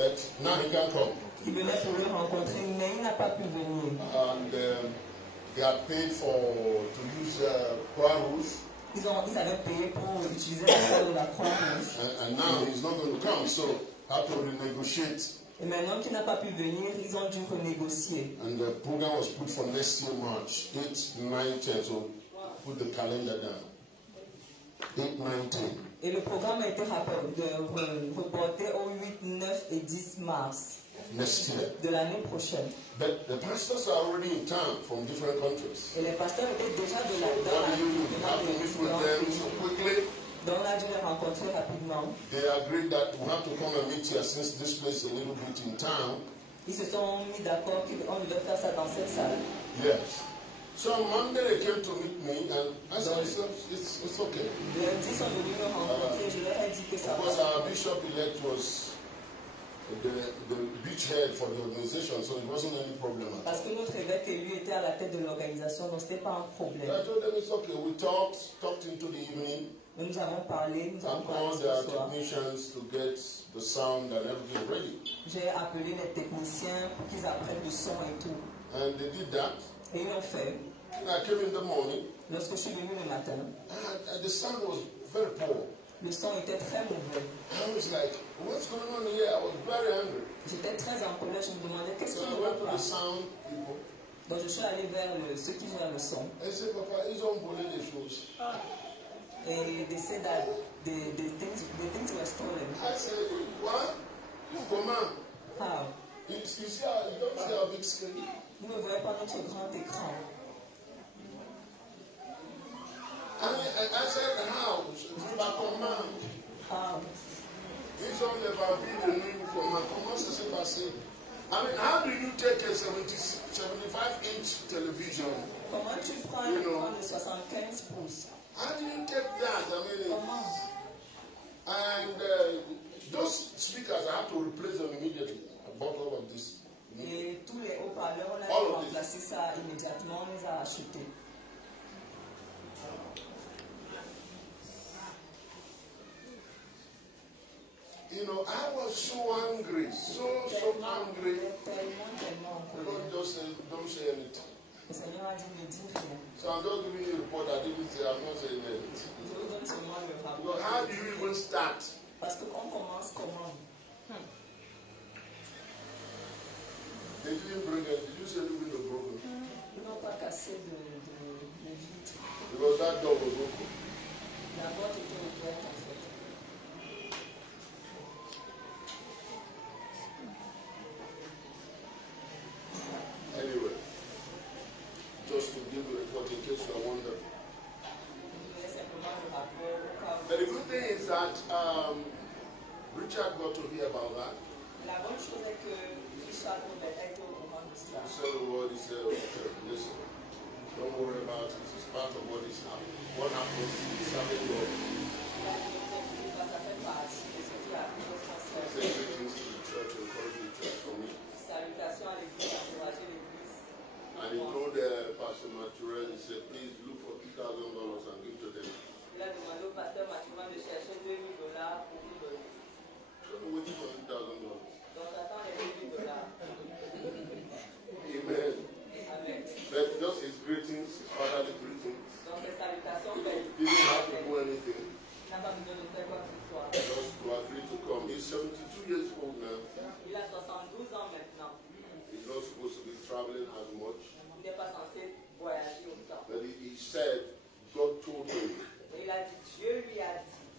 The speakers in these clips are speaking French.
But now he can't come. Il venait pour le rencontrer, mais il n'a pas pu venir. And they had paid to use Croix Rouge. Ils avaient payé pour utiliser la salle de la Croix-Rouge. And now he's not going to come, so had to renegotiate. Et maintenant qu'il n'a pas pu venir, ils ont dû renégocier. And the program was put for next year, March 8, 9, 10. So put the calendar down. 8, 9, 10. Et le programme a été reporté au 8, 9 et 10 mars. Next year. De l'année prochaine. But the pastors are already in town from different countries. Et les pasteurs étaient déjà de have to meet with them so quickly. Donc on a dû les rencontrer rapidement. They agreed that we have to come and meet here since this place is a little bit in town. Ils se sont mis d'accord qu'on devait faire ça dans cette salle. Yes. So on Monday they came to meet me and I said it's okay. Lundi ils sont venus me rencontrer. Je leur ai dit que ça va. Because our bishop-elect was the beachhead for the organization, so it wasn't any problem. Parce que notre évêque élu était à la tête de l'organisation, donc c'était pas un problème. I told them it's okay. We talked into the evening. Nous avons parlé, nous avons parlé ce soir. Technicians to get the sound and everything ready. J'ai appelé les techniciens pour qu'ils apprennent le son et tout. And they did that. Et ils l'ont fait. And I came in the morning. Lorsque je suis venu le matin. And the sound was very poor. Le son était très mauvais. I was like, what's going on here? I was very angry. J'étais très en colère. Je me demandais qu'est-ce qui ne va pas. Sound people. Donc je suis allé vers ceux qui gèrent le son. I said, Papa, ils ont volé les choses. And they said that the things were stolen. I said, what? Comment? How? You don't see our big screen. Vous ne voyez pas notre grand écran. I said, how? Par comment? How? Ils ont évalué de nous comment ça s'est passé. I mean, how do you take a 75-inch television? Comment tu prends un écran de 75 pouces? How do you take that? I mean, and those speakers, I have to replace them immediately. I bought all of this. Et tous les haut-parleurs, on a remplacé ça immédiatement, on les a achetés. You know, I was so angry, so angry. God just said, don't say anything. So I'm just giving you a report. I didn't say, I'm not saying anything. Because how do you even start? They didn't bring it. Did you say the window broken? Because that door was open. Anyway, just to give a report in case you are wondering. But the good thing is that Richard got to hear about that. He said the word, he said, okay, listen, don't worry about it, it's part of what is happening. What happens is happening to say greetings to the church, encourage the church for me. And he told Pastor Maturel, he said, please look for $2,000 and give to them. So I'm waiting for $2,000. Amen. But just his greetings, his fatherly greetings. He didn't have to do anything. Just to agree to come. He's 72 years old now. He's not supposed to be traveling as much. But he said, God told him,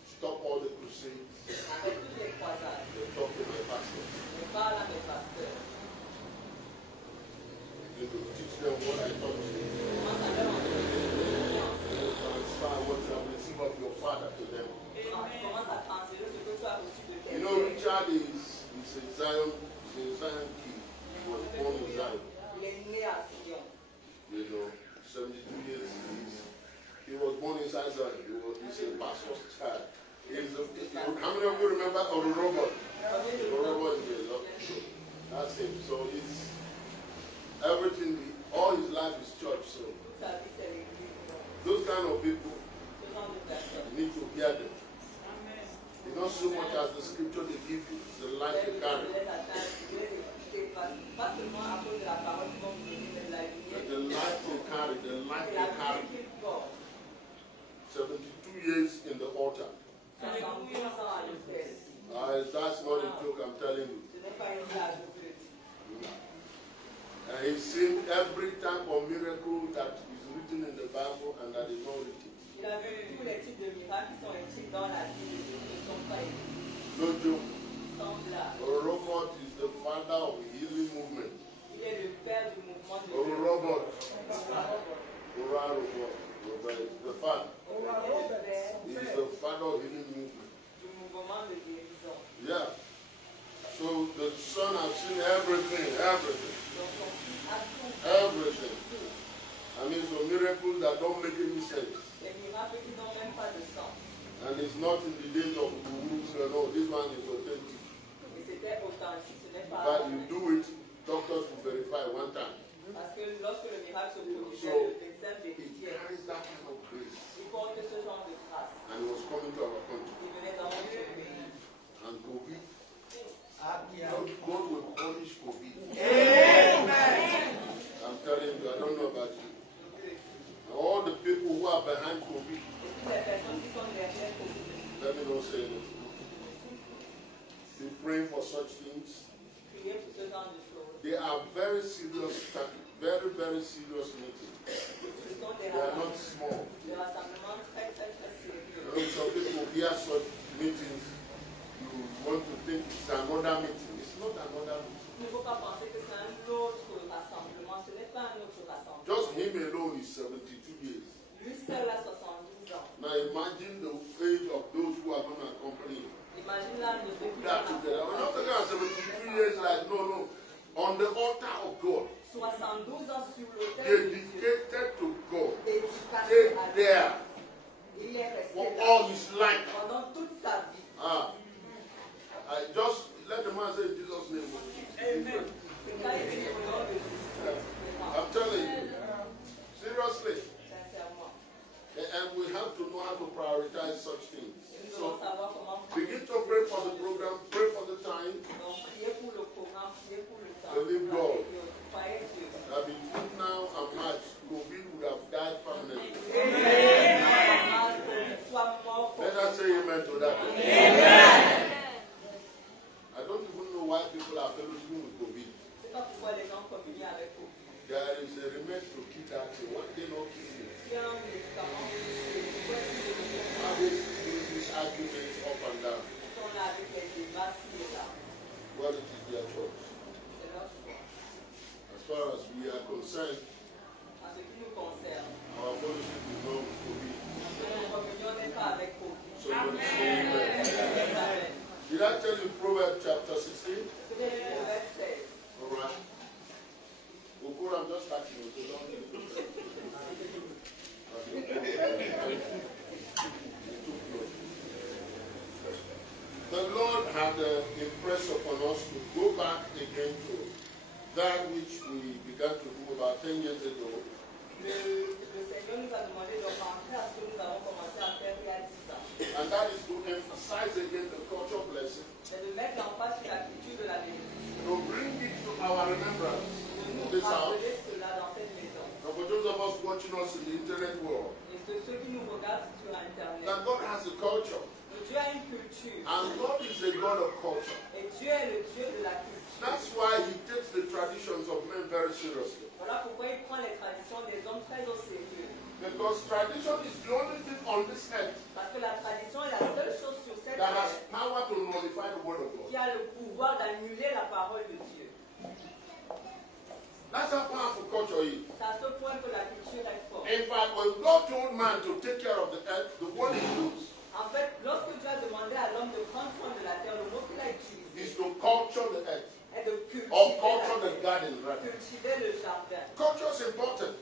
stop all the crusades. Talk to my pastor. You know, teach them what I taught you. Transfer what you have received of your father to them. You know, Richard is a Zion kid. He was born in Zion. You know, 72 years. He was born in Zion. He's a pastor's child. How many of you remember Ororobot? Ororobot is a lot. That's him. So it's everything, all his life is church. So those kind of people need to hear them. It's not so much as the scripture they give you, it's the life they carry. not a joke, I'm telling you. Ce n'est pas une blague. And he's seen every type of miracle that is written in the Bible and that is not written. Il a vu tous les types de miracles qui sont écrits dans la Bible et qui ne sont pas écrits. No joke. Sans blague. Robot is the father of the healing movement. Il est le père du mouvement de Robot. Robot is the father. He is the father of healing movement. Du mouvement de guérison. Yeah. So the son has seen everything. Everything. I mean, some miracles that don't make any sense. Les miracles qui n'ont même pas de sens. And it's not in the days of Guru. No, this one is authentic. Et c'était authentique, ce n'est pas. But you do it, doctors will verify one time. Parce que lorsque le miracle se produisait, So, le médecin it vérifiait. carries that kind of grace. Il porte ce genre de grâce. And it was coming to our country. Il venait dans notre pays. And COVID, God will punish COVID. Amen. I'm telling you, I don't know about you. All the people who are behind COVID, let me not say anything. Be praying for such things. They are very serious, very serious meetings. They are not small. Some people hear such meetings, you want to think it's another meeting. It's not another meeting. Just him alone is 72 years. Now imagine the age of those who are going to accompany him. Put that together. We're not talking about 72 years like, no. On the altar of God. Dedicated to God. Stayed there for all his life. I just let the man say in Jesus' name. Amen. I'm telling you. Seriously. And we have to know how to prioritize such things. So begin to pray for the program, pray for the time. Believe God that between now and March, COVID would have died permanently. Let us say amen to that. Amen. I don't even know why people are fellowshipping with COVID. There is a remedy to keep that thing. One day not kill it. How they do these arguments up and down. Well, it is their choice. As far as we are concerned, our fellowship is not with COVID. So we say amen. Did I tell you Proverbs chapter 16? All right. I'm just starting with the Lord had impressed upon us to go back again to that which we began to do about 10 years ago. And that is to emphasize again the culture blessing. To bring it to our remembrance. This house. And for those of us watching us in the internet world, that God has a culture. And God is a God of culture. That's why he takes the traditions of men very seriously. Because tradition is the only thing on this earth that has power to nullify the word of God. That's how powerful culture is. In fact, when God told man to take care of the earth, the word he used is to culture the earth. Or culture the garden, rather. Culture is important.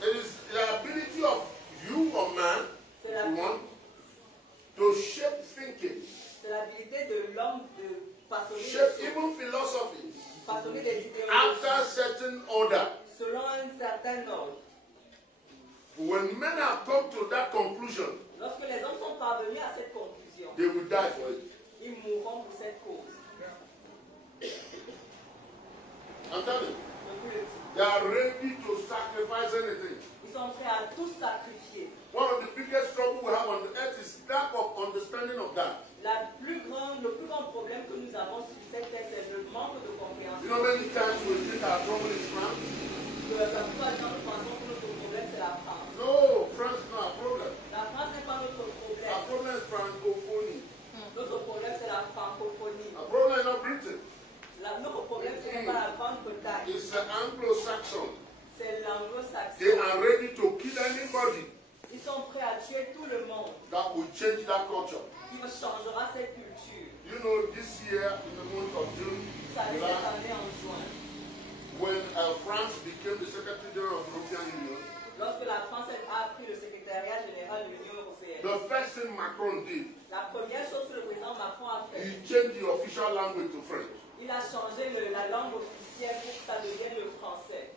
It is the ability of you or man, to shape thinking, shape even philosophy, after certain order. When men have come to that conclusion, they will die for it. I'm telling you, they are ready to sacrifice anything. One of the biggest trouble we have on the earth is lack of understanding of that. Le plus grand You know, many times we think our problem is France. La plupart du temps, nous pensons que notre problème, c'est la France. No, France is not our problem. La France n'est pas notre Our problème. problem is francophonie. Notre problème, c'est la francophonie. Our problem is not Britain. Notre problème, ce n'est pas la Grande-Bretagne. It's the Anglo-Saxon. C'est They l'anglo-saxon. are ready to kill anybody Ils sont prêts à tuer tout le monde. that will change that culture. Qui changera cette culture. You know, this year, in the month of June, Ça allait July, cette année en juin. when France became the Secretary General of the European Union, Lorsque la France a pris le secrétariat général de l'Union européenne. the first thing Macron did, La première chose que le président Macron a fait, he changed the official language to French. il a changé la langue officielle pour que ça devienne le français.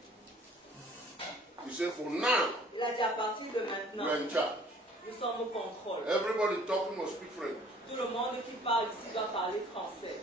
He said, for now, Il a dit à partir de maintenant, we're in charge. nous sommes au contrôle. Everybody talking must speak French. Tout le monde qui parle ici doit parler français.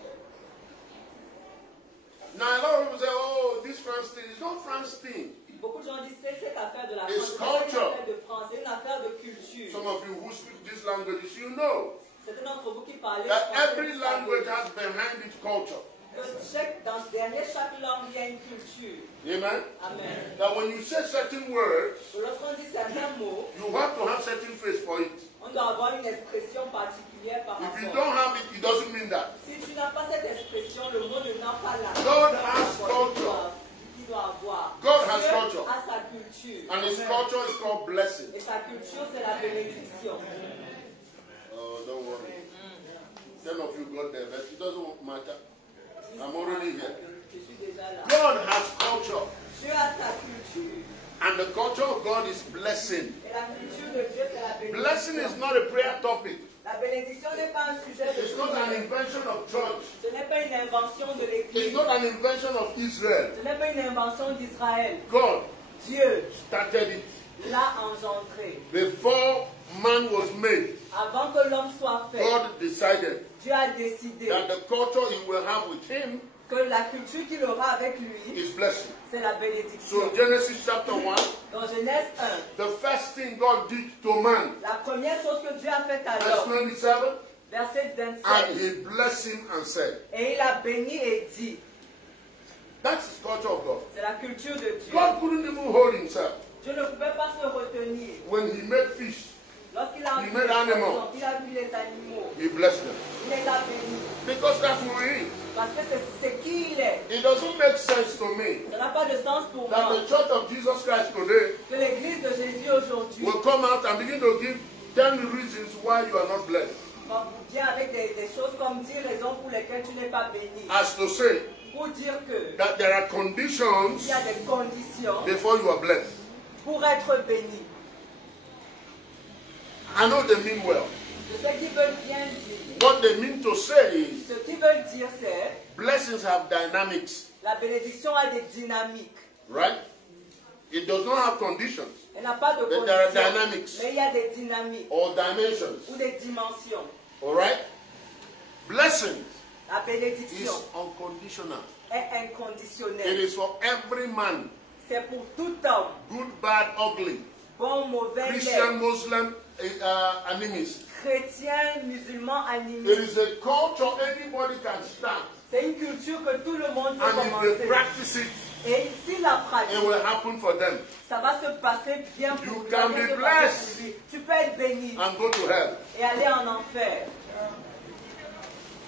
Now, a lot of people say, oh, this France thing is not France thing. Beaucoup de gens disent c'est cette affaire de la It's France, c'est culture. une affaire de France, c'est une affaire de culture. Some of you who speak these languages, you know Certains d'entre vous qui parlez that français, every vous savez language has behind it culture. que derrière chaque langue, il y a une culture. Amen? Amen. That when you say certain words, Lorsqu'on dit certains mots, you have to have certain phrase for it. on doit avoir une expression particulière par If you rapport. don't have it, it doesn't mean that. Si tu n'as pas cette expression, le mot ne n'a pas la God has culture. qu'il doit avoir. God has Dieu culture. a sa culture. And his culture is called blessing. Et sa culture, c'est la bénédiction. Oh, don't worry. 10 of you got there, but it doesn't matter. I'm already here. Je suis déjà là. God has culture. Dieu a sa culture. And the culture of God is blessing. Et la culture de Dieu, c'est la bénédiction. Blessing is not a prayer topic. La bénédiction n'est pas un sujet de It's not an prière. invention of church. Ce n'est pas une invention de It's l'Église. not an invention of Israel. Ce n'est pas une invention d'Israël. God Dieu started it l'a engendré. before man was made. Avant que l'homme soit fait, God decided Dieu a décidé that the culture he will have with him que la culture qu'il aura avec lui, is blessing. c'est la bénédiction. So Genesis chapter 1, Dans Genèse 1, the first thing God did to man, la première chose que Dieu a faite à verse l'homme, 27, verset and 27, he blessed him and said, et il a béni et dit, that's the culture of God. c'est la culture de Dieu. God couldn't even hold himself. Dieu ne pouvait pas se retenir. When he made fish, Lorsqu'il a He vu made les animals. poissons, il a vu les animaux, he blessed them. il les a bénis. Because that's who he is. Parce que c'est qui il est. It doesn't make sense to me Ça n'a pas de sens pour that moi the church of Jesus Christ today que l'église de Jésus aujourd'hui will come out and begin to give 10 reasons why you are not blessed. vient avec des choses comme 10 raisons pour lesquelles tu n'es pas béni. As to say Pour dire que that there are conditions il y a des conditions before you are blessed. pour être béni. I know they mean well. Je sais qu'ils veulent bien dire. What they mean to say is Ce qu'ils veulent dire, c'est blessings have dynamics, la bénédiction a des dynamiques. right? It does not have conditions Elle n'a pas de But there are conditions, dynamics. mais il y a des dynamiques or dimensions. ou des dimensions. All right? Blessings La is bénédiction unconditional. est It inconditionnelle. is for every man, C'est pour tout homme, good, bad, ugly, bon, mauvais, Christian, laid, Muslim, animist. chrétien, musulman, It animé. is a culture anybody can start. C'est une culture que tout le monde peut And if they commencer. practice it, Et s'il la it pratique, will happen for them ça va se passer bien pour You lui, can ça va be se passer blessed. pour lui. Tu peux être béni and go to hell. et aller en enfer.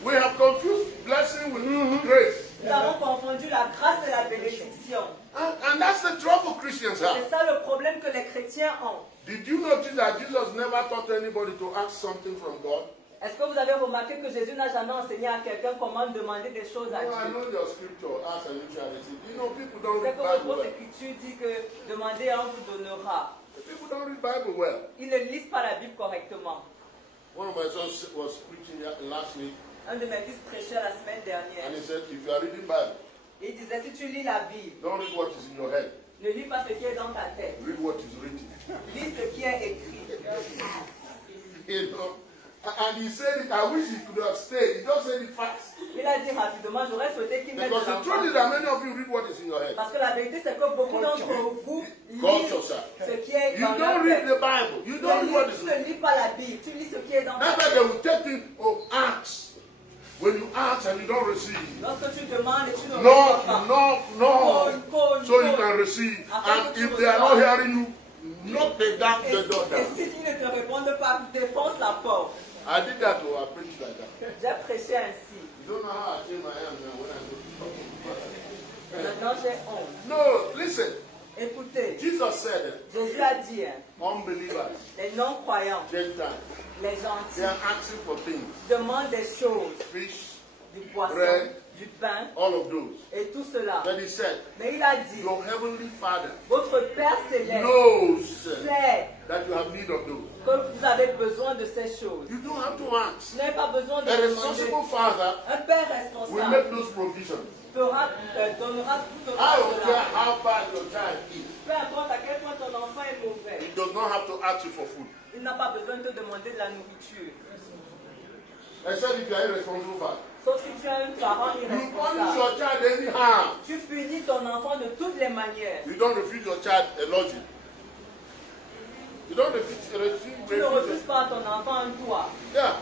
We have confused blessing with grace. Nous avons confondu la grâce et la bénédiction. And that's the trouble Christians have. C'est ça le problème que les chrétiens ont. Did you notice that Jesus never taught anybody to ask something from God? Est-ce que vous avez remarqué que Jésus n'a jamais enseigné à quelqu'un comment demander des choses à No, I Dieu? know your scripture, ask and you shall receive. You know, people don't C'est read que Bible votre well. écriture dit que demandez et on vous donnera. People don't read Bible well. Ils ne lisent pas la Bible correctement. One of my sons was preaching last week, Un de mes fils prêchait la semaine dernière. and he said, if you are reading Bible, Il disait, si tu lis la Bible, don't read what is in your head. ne lis pas ce qui est dans ta tête. Read what is written. Lis ce qui est écrit. You know? And he said it, I wish he could have stayed. He just said it fast. Il a dit rapidement, j'aurais souhaité qu'il mette de Because the truth is l'emphase. that many of you read what is in your head. Parce que la vérité, c'est que beaucoup d'entre vous Culture, lisent sir. ce qui est You dans leur don't read tête. the Bible. You don't read what is Tu in ne lis pas la Bible, tu lis ce qui est dans ta That's why tête. they will take it, oh, Acts. When you ask and you don't receive. Lorsque tu demandes et tu ne Knock, reçois pas. knock, Call, so you can receive. And if they are not hearing you, knock the door Et down. si ils ne te répondent pas, défonce la porte. I did that to I preached like that. J'ai prêché ainsi. You don't know how ashamed I am now when I go to talk. Maintenant j'ai honte. No, listen. Écoutez, Jesus said, Jésus a dit, unbelievers, les non-croyants, Gentiles, les they gentils, are asking for things. demandent des choses, Fish, du poisson, bread, du pain all of those. et tout cela. Then he said, Mais il a dit, your heavenly Father votre Père céleste knows sait that you have need of those. que vous avez besoin de ces choses. You don't have to ask. Vous n'avez pas besoin de A demander. responsible Father Un Père will responsable make those provisions. donnera I tout don't care cela. how bad your child is. Peu importe à quel point ton enfant est mauvais, He does not have to ask you for food. il n'a pas besoin de te demander de la nourriture. Except if you are a irresponsible father. Sauf si tu es un parent You punish irresponsable. your child anyhow. Tu punis ton enfant de toutes les manières. You don't refuse your child a lodging. You don't refuse Tu ne refuses pas à ton enfant un toit. Yeah.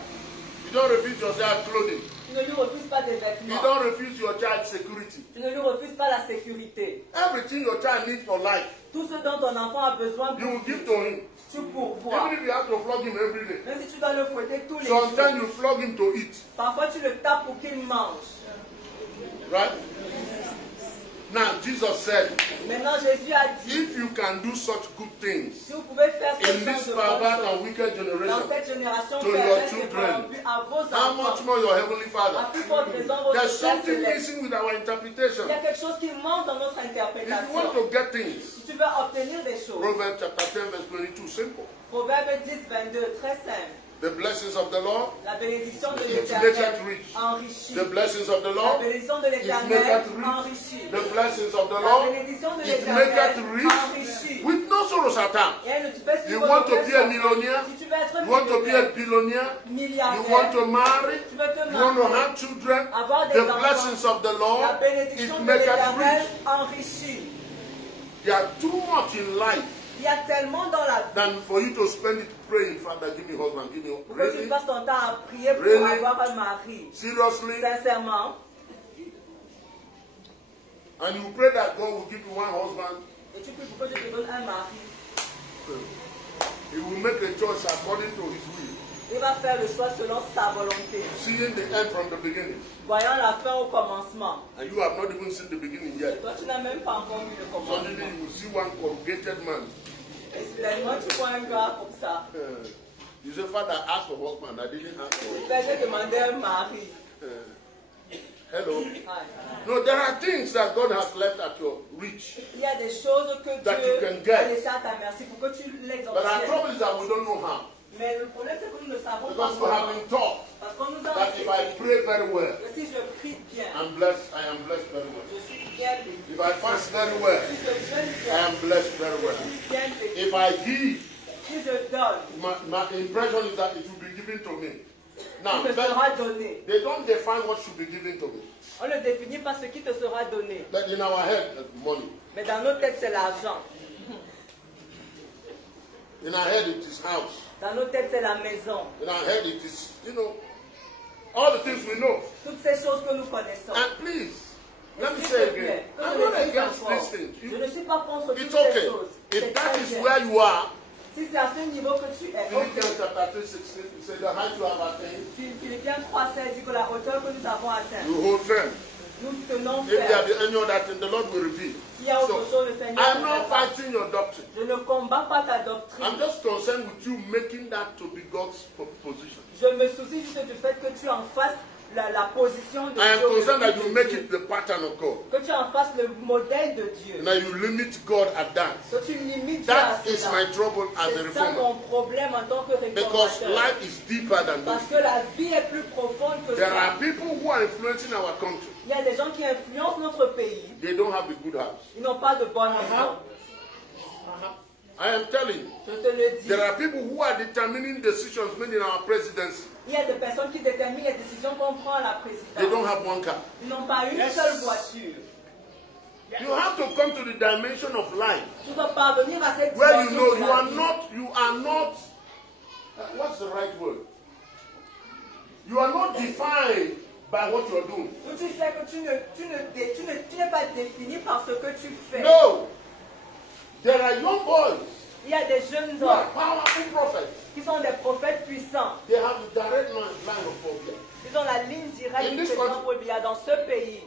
You don't refuse your child clothing. Tu ne lui refuses pas des You vêtements. don't refuse your child security. Tu ne lui refuses pas la sécurité. Everything your child needs for life, Tout ce dont ton enfant a besoin you will pour give to him. tu pourvois. Even if you have to flog him every day. Même si tu dois le fouetter tous les Sometimes jours. you flog him to eat. Parfois tu le tapes pour qu'il mange. Right? Now, Jesus said, Maintenant Jésus a dit, if you can do such good things si vous pouvez faire ce in genre this de perverse bonnes and choses wicked dans generation, cette génération to your perverse et children, corrompue à vos how much enfants, more your heavenly à Father? plus forte raison votre There's Père something céleste. missing with our interpretation. Il y a quelque chose qui manque dans notre If you want interprétation. to get things, Si tu veux obtenir des choses, Proverbs chapter 10 verse 22, simple. Proverbe 10, 22, très simple. The blessings of the Lord, La bénédiction de It l'Éternel maketh rich. enrichit. the blessings of the La Lord, bénédiction de it l'Éternel maketh rich. enrichit. The blessings of the La Lord, bénédiction de it l'Éternel maketh rich enrichit. with no sorrows attached. Et elle ne te fait You suivre want to le be a reste. millionaire? Si tu veux être You want to be a billionaire? You milliardaire, want to marry? tu veux te You want to marier, have children? avoir des The enfants. blessings of the Lord, La bénédiction it de maketh l'Éternel rich. enrichit. There are too much in life Il y a tellement dans la vie than for you to spend it praying, Father, give me husband, give me pour que tu really? passes ton temps à prier pour Really? avoir un mari. Seriously? Sincèrement. And you pray that God will give you one husband, Et tu pries pour que Dieu te donne un mari. He will make a choice according to His will, Il va faire le choix selon sa volonté. seeing the end from the beginning. Voyant la fin au commencement. And you have not even seen the beginning Et yet. toi, tu n'as même pas encore vu le Suddenly commencement. you will see one corrugated man. Et soudainement, tu vois un gars comme ça. You say, Father, ask for husband. I didn't ask for Il j'ai demandé un mari. Hello. Ouais. No, there are things that God has left at your reach. Il y a des choses que That you Dieu can get. a laissées à ta merci pour que tu les But our obtiennes. trouble is that we don't know how. Mais le problème, c'est que nous ne savons pas Because we have comment. been taught Parce qu'on nous a that if I pray very well, que si je prie bien, I am blessed very well. je suis bien béni. If I fast very well, Si je jeûne I bien, am blessed very je well. suis bien béni. If I give, Si je donne, my impression is that it will be given to me. Now, il me sera donné. they don't define what should be given to me. On ne définit pas ce qui te sera donné. But in our head, money. Mais dans nos têtes, c'est l'argent. In our head, it is house. Dans nos têtes, c'est la maison. In our head, it is, all the things we know. Toutes ces choses que nous connaissons. And please, let me S'il say te again, plaît, que I'm je not le dise against encore, these things. je ne suis pas contre toutes It's ces okay. choses. If C'est that très is bien. where you are, Si c'est à ce niveau que tu es, Philippians chapter 3:16, it says the height you have attained, Philippiens 3,16 dit que la hauteur que nous avons atteinte, you hold firm. nous tenons If there ferme. be any other thing, the Lord will reveal. S'il y a autre So, chose, le Seigneur I'm ne not fait pas. fighting your doctrine. Je ne combats pas ta doctrine. I'm just concerned with you making that to be God's position. Je me soucie juste du fait que tu en fasses la position de I am Dieu. concerned that le you but make de it Dieu. the pattern of God. Que tu en fasses le modèle de Dieu. And that you limit God at that. Que tu limites Dieu à That is cela. my trouble as a C'est ça reformer. mon problème en tant que Because réformateur. life is deeper than Parce this. que la vie est plus profonde que There ça. are people who are influencing our country. Il y a des gens qui influencent notre pays. They don't have a good house. Ils n'ont pas de bonne maison. I am telling you. Je te le dis. There are people who are determining decisions made in our presidency. Il y a des personnes qui déterminent les décisions qu'on prend à la They présidence. don't have one car. Ils n'ont pas une seule voiture. You have to come to the dimension of life Tu dois parvenir à cette where you dimension know de you la are vie. not, what's the right word? You are not defined by what you're doing. Où tu sais que tu n'es pas défini par ce que tu fais. No. There are young boys Il y a des jeunes who are hommes powerful prophets. qui sont des prophètes puissants. They have a direct line of phobia. Ils ont la ligne directe In du this président country- Paul Biya dans ce pays.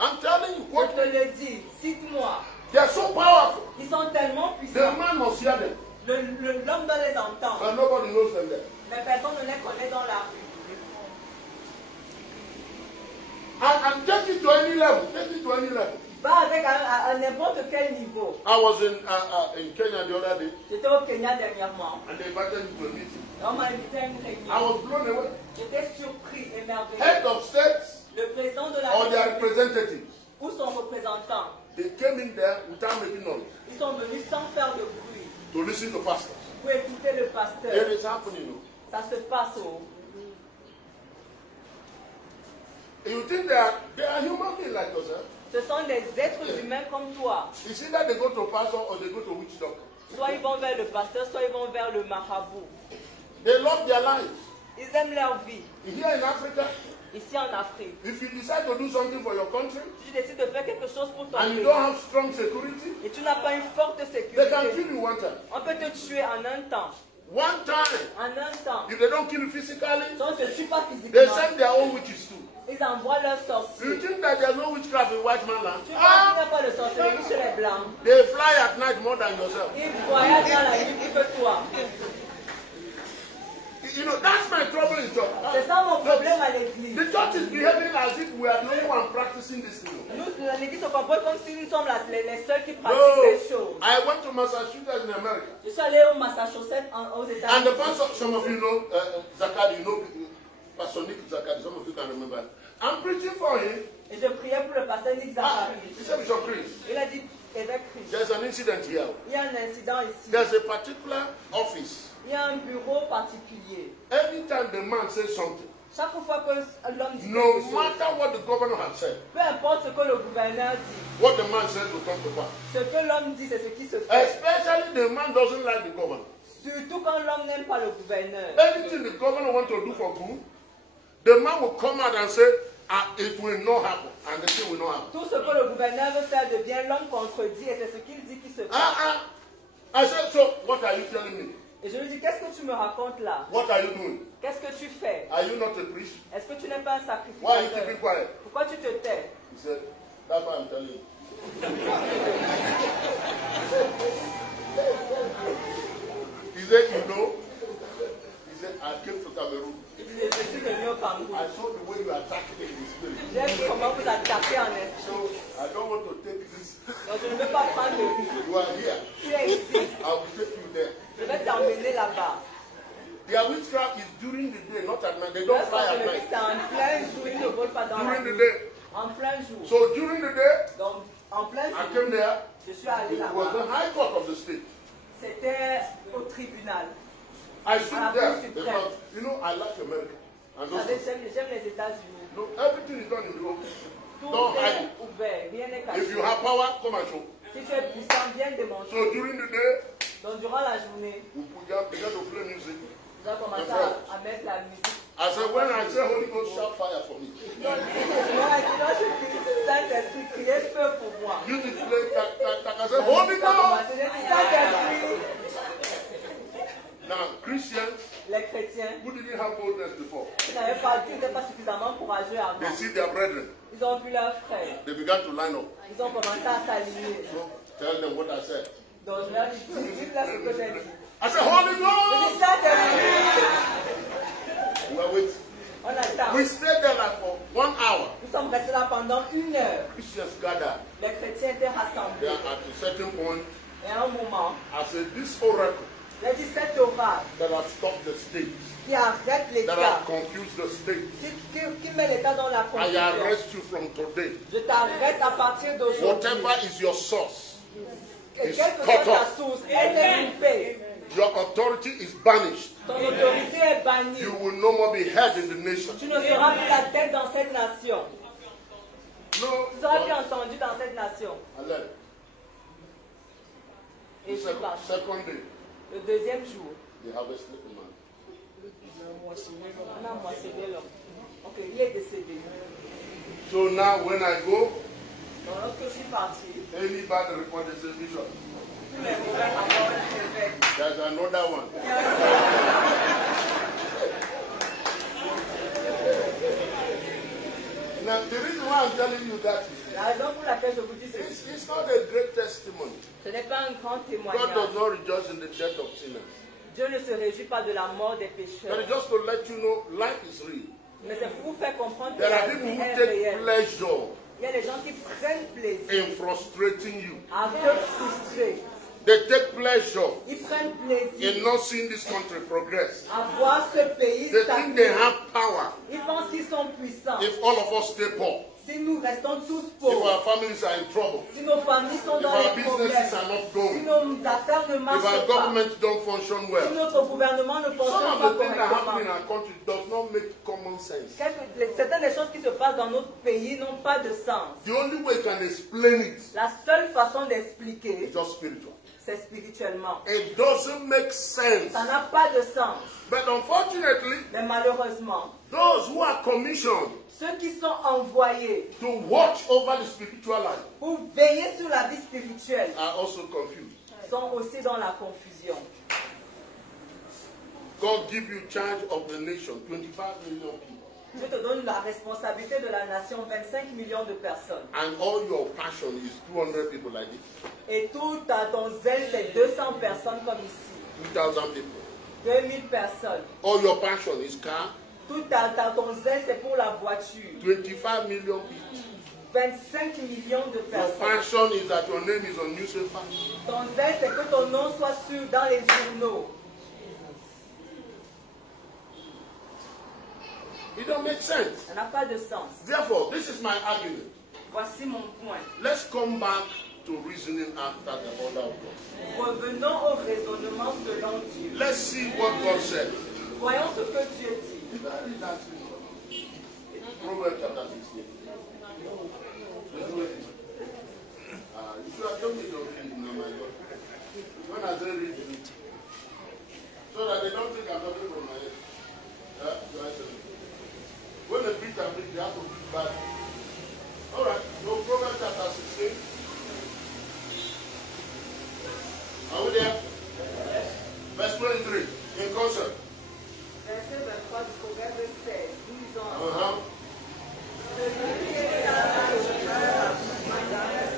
I'm telling you, Je what te le dis, cite-moi. they are so powerful. Ils sont tellement The puissants. man must hear them, L'homme doit les entendre. but nobody knows them there. Mais personne ne les connaît dans la rue. And take it to any level. Take it to any level. Va avec à n'importe quel niveau. I was in Kenya the other day, J'étais au Kenya dernièrement. and they invited me to a meeting. On m'a invité à une I réunion. was blown away. J'étais surpris, émerveillé. Head of states Le président de la or their République representatives, ou son représentant, they came in there without making noise ils sont venus sans faire de bruit to listen to pastors. pour écouter le It pasteur. is happening. Ça se passe au. You think they are human beings like yourself? Ce sont des êtres humains comme toi. You see that they go to pastor or they go to witch doctor. Soit ils vont vers le pasteur, soit ils vont vers le marabout. They love their lives. Ils aiment leur vie. Here in Africa, Ici en Afrique, if you decide to do something for your country si tu décides de faire quelque chose pour ton and you pays don't have strong security, et tu n'as pas une forte they can sécurité, kill you one time. on peut te tuer en un temps. One time. En un temps. If they don't kill you physically, Si on ne te tue pas they physiquement, send their own witches too. ils envoient leurs You sorciers. think that there's no witchcraft in white man land? Tu penses qu'il n'y a pas de sorcellerie chez les blancs. They fly at night more than yourself. Ils voyagent dans la nuit plus que toi. You know, that's my trouble in church. C'est ça mon problème à l'église. The church is behaving as if we are the only one practicing this thing. Nous, l'église se comporte comme si nous sommes les seuls qui pratiquent ces choses. No, I went to Massachusetts in America. Je suis allé au Massachusetts, aux And the États-Unis. pastor, some of you know, Zakadi, you know, Pastor Nick Zakadi, some of you can remember. I'm preaching for him. Et je priais pour le pasteur Nick Ah, Zachary. he said, Bishop Chris, Il a dit, évêque Christ, there's an incident here. il y a un incident ici. There's a particular office. Il y a un bureau particulier. Anytime the man says something, Chaque fois que l'homme dit no quelque chose, matter what the governor has said, peu importe ce que le gouverneur dit, what the man says will come to pass. ce que l'homme dit, c'est ce qui se fait. Especially the man doesn't like the governor. Surtout quand l'homme n'aime pas le gouverneur. Anything the governor wants to do for good, the man will come out and say, it will not happen, and the thing will not happen. Tout ce que le gouverneur veut faire de bien, l'homme contredit et c'est ce qu'il dit qui se passe. I said, so what are you telling me? Et je lui dis, qu'est-ce que tu me racontes là? What are you doing? Qu'est-ce que tu fais? Are you not a priest? Est-ce que tu n'es pas un Why are you keeping sacrificateur? quiet? Pourquoi tu te tais? He said, that's why I'm telling you. He said, you know, he said, I came to Cameroon. Je suis venu au Cameroun. I saw the way you attacked me in the spirit. J'ai vu comment vous attaquez en esprit. So I don't want to take this. Donc je ne veux pas prendre le risque. You are here. Tu es ici. I will take you there. Je vais t'emmener là-bas. Their witchcraft is during the day, not at night. They don't Leur fly at sorcellerie, night. c'est en plein jour. Ils ne volent pas dans la During the nuit. day. En plein jour. So during the day, Donc, en plein I jour, came there. je suis allé It was the là-bas. high court of the state. C'était au tribunal. I stood Ah, there oui, because, you know, I like America. And Vous savez, those, j'aime les États-Unis. no, everything is done in the open. Tout Don't hide est it. ouvert, rien n'est If caché. you have power, come and show. Si tu es puissant, viens démontrer. So during the day, Donc, durant la journée, we began to play music. tu as commencé à mettre la musique. I said, when I say Holy Ghost, shout fire for me. Donc, moi, je crie, Saint-Esprit, criez feu pour moi. You did play, I said, La Holy musique a Ghost. commencé, j'ai dit, Saint-Esprit. Now, Christians Les chrétiens, who didn't have boldness before, qui n'étaient pas suffisamment courageux avant, they see their brethren. ils ont vu leurs frères. They began to line up. Ils ont commencé à s'aligner. So tell them what I said. Donc, je leur dis, dites-leur ce que j'ai dit. I said, Holy Je Ghost. dis, Saint-Esprit. We are waiting. On attend. We stayed there like for 1 hour. Nous sommes restés là pendant 1 heure. Christians gathered. Les chrétiens étaient They rassemblés. are at a certain point. Et à un moment, I said, this oracle j'ai dit, cet orage that has stopped the state, qui arrête that l'État, has confused the state, qui met l'État dans la I confusion. arrest you from today. Je t'arrête à partir d'aujourd'hui. Whatever is your source, Et is quelle que cut soit ta off. source, elle est coupée. Your authority is banished. Ton autorité est bannie. You will no more be head in the nation. Tu ne seras plus la tête dans cette nation. No. Tu ne seras plus entendu dans cette nation. I left. Et je suis parti. Second day, Le deuxième jour, they harvested the man. on a moissonné l'homme. Donc il est décédé. So now when I go, Donc lorsque je suis parti, any bad report is a vision. tous mes mauvais rapports étaient. There's another one. Now the reason why I'm telling you that is La raison pour laquelle je vous dis ceci, it's not a great testimony. ce n'est pas un grand God témoignage. does not rejoice in the death of sinners. Dieu ne se réjouit pas de la mort des But pécheurs. just to let you know, life is real. Mais c'est pour vous faire comprendre que There are la people vie who est take réelle. pleasure Il y a des gens qui prennent plaisir in frustrating you. à te frustrer. They take pleasure Ils prennent plaisir in not seeing this country progress. à voir ce pays They think they stagner. have power Ils pensent qu'ils sont puissants. if all of us stay poor, Si nous restons tous if pauvres, our families are in trouble, si nos familles sont if dans our les businesses problèmes, are not si going, nos affaires ne if marchent our pas, government don't function si well. notre gouvernement ne Some fonctionne of pas the things that happen in correctement, our country does not make common sense. certaines des choses qui se passent dans notre pays n'ont pas de sens. The only way you can explain it La seule façon d'expliquer, is just spiritual. c'est spirituellement. It doesn't make sense. Ça n'a pas de sens. But unfortunately, Mais malheureusement, those who are commissioned ceux qui sont envoyés to watch over the spiritual life pour veiller sur la vie spirituelle are also confused. sont aussi dans la confusion. God give you charge of the nation, 25 million people. Dieu te donne la responsabilité de la nation, 25 millions de personnes. And all your passion is 200 people like this. Et tout à ton zèle, c'est 200 personnes comme ici. 2,000 people. 2000 personnes. All your passion is car. Tout à ton zèle, c'est pour la voiture. 25 million people. 25 millions de Your personnes. passion is that your name is on newspaper. Ton zèle, c'est que ton nom soit sur dans les journaux. It don't make sense. Ça n'a pas de sens. Therefore, this is my argument. Voici mon point. Let's come back to reasoning after the order of God. Revenons au raisonnement selon Dieu. Let's see what God said. Voyons ce que Dieu dit. Proverbs chapter 16. You should have told me to read now, my God. When I say read, so that they don't think I'm talking from my head. When they beat and beat, they have to beat back. All right, so Proverbs chapter 16. Are we there? Verse 23, in concert. Verset 23 du Proverbe 16. Nous lisons ensemble. Celui qui est sage a le cœur,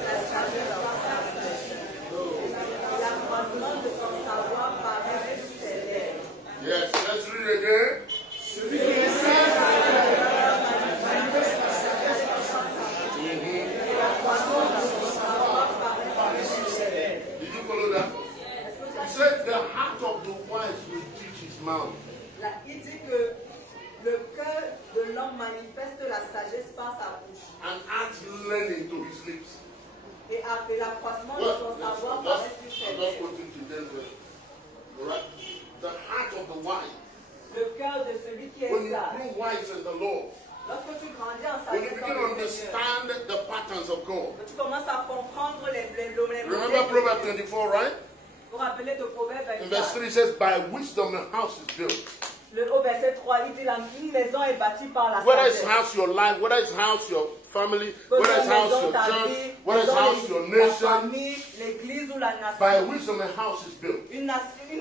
la sagesse dans sa bouche. Et l'accroissement de son savoir paraît sur ses lèvres. Yes, let's read again. Celui qui est sage a le cœur, manifeste la sagesse dans sa bouche. Et l'accroissement de son savoir paraît sur ses lèvres. Did you follow that? He said the heart of the wise will teach his mouth. Là, il dit que le cœur de l'homme manifeste la sagesse par sa bouche. And adds learning to his lips. Et l'accroissement de Well, son savoir I'm paraît sur ses just lèvres. quoting to them. Alright? The heart of the wise. Le cœur de celui qui est When you sage. grow wise in the Lord, Lorsque tu grandis en when you sagesse begin to dans le Seigneur, understand the patterns of God. que tu commences à comprendre les Remember modèles de Proverbs Dieu. 24, right? Vous vous rappelez de Proverbe In verse 24. 3 it says, by wisdom the house is built. Au verset 3, il dit une maison est bâtie par la Whether it's sagesse. house your life, whether it's house your family, Que whether it's ta house maison, your ta church, vie, whether it's maison, house your la nation, famille, l'église ou la by nation. wisdom a house is built. Une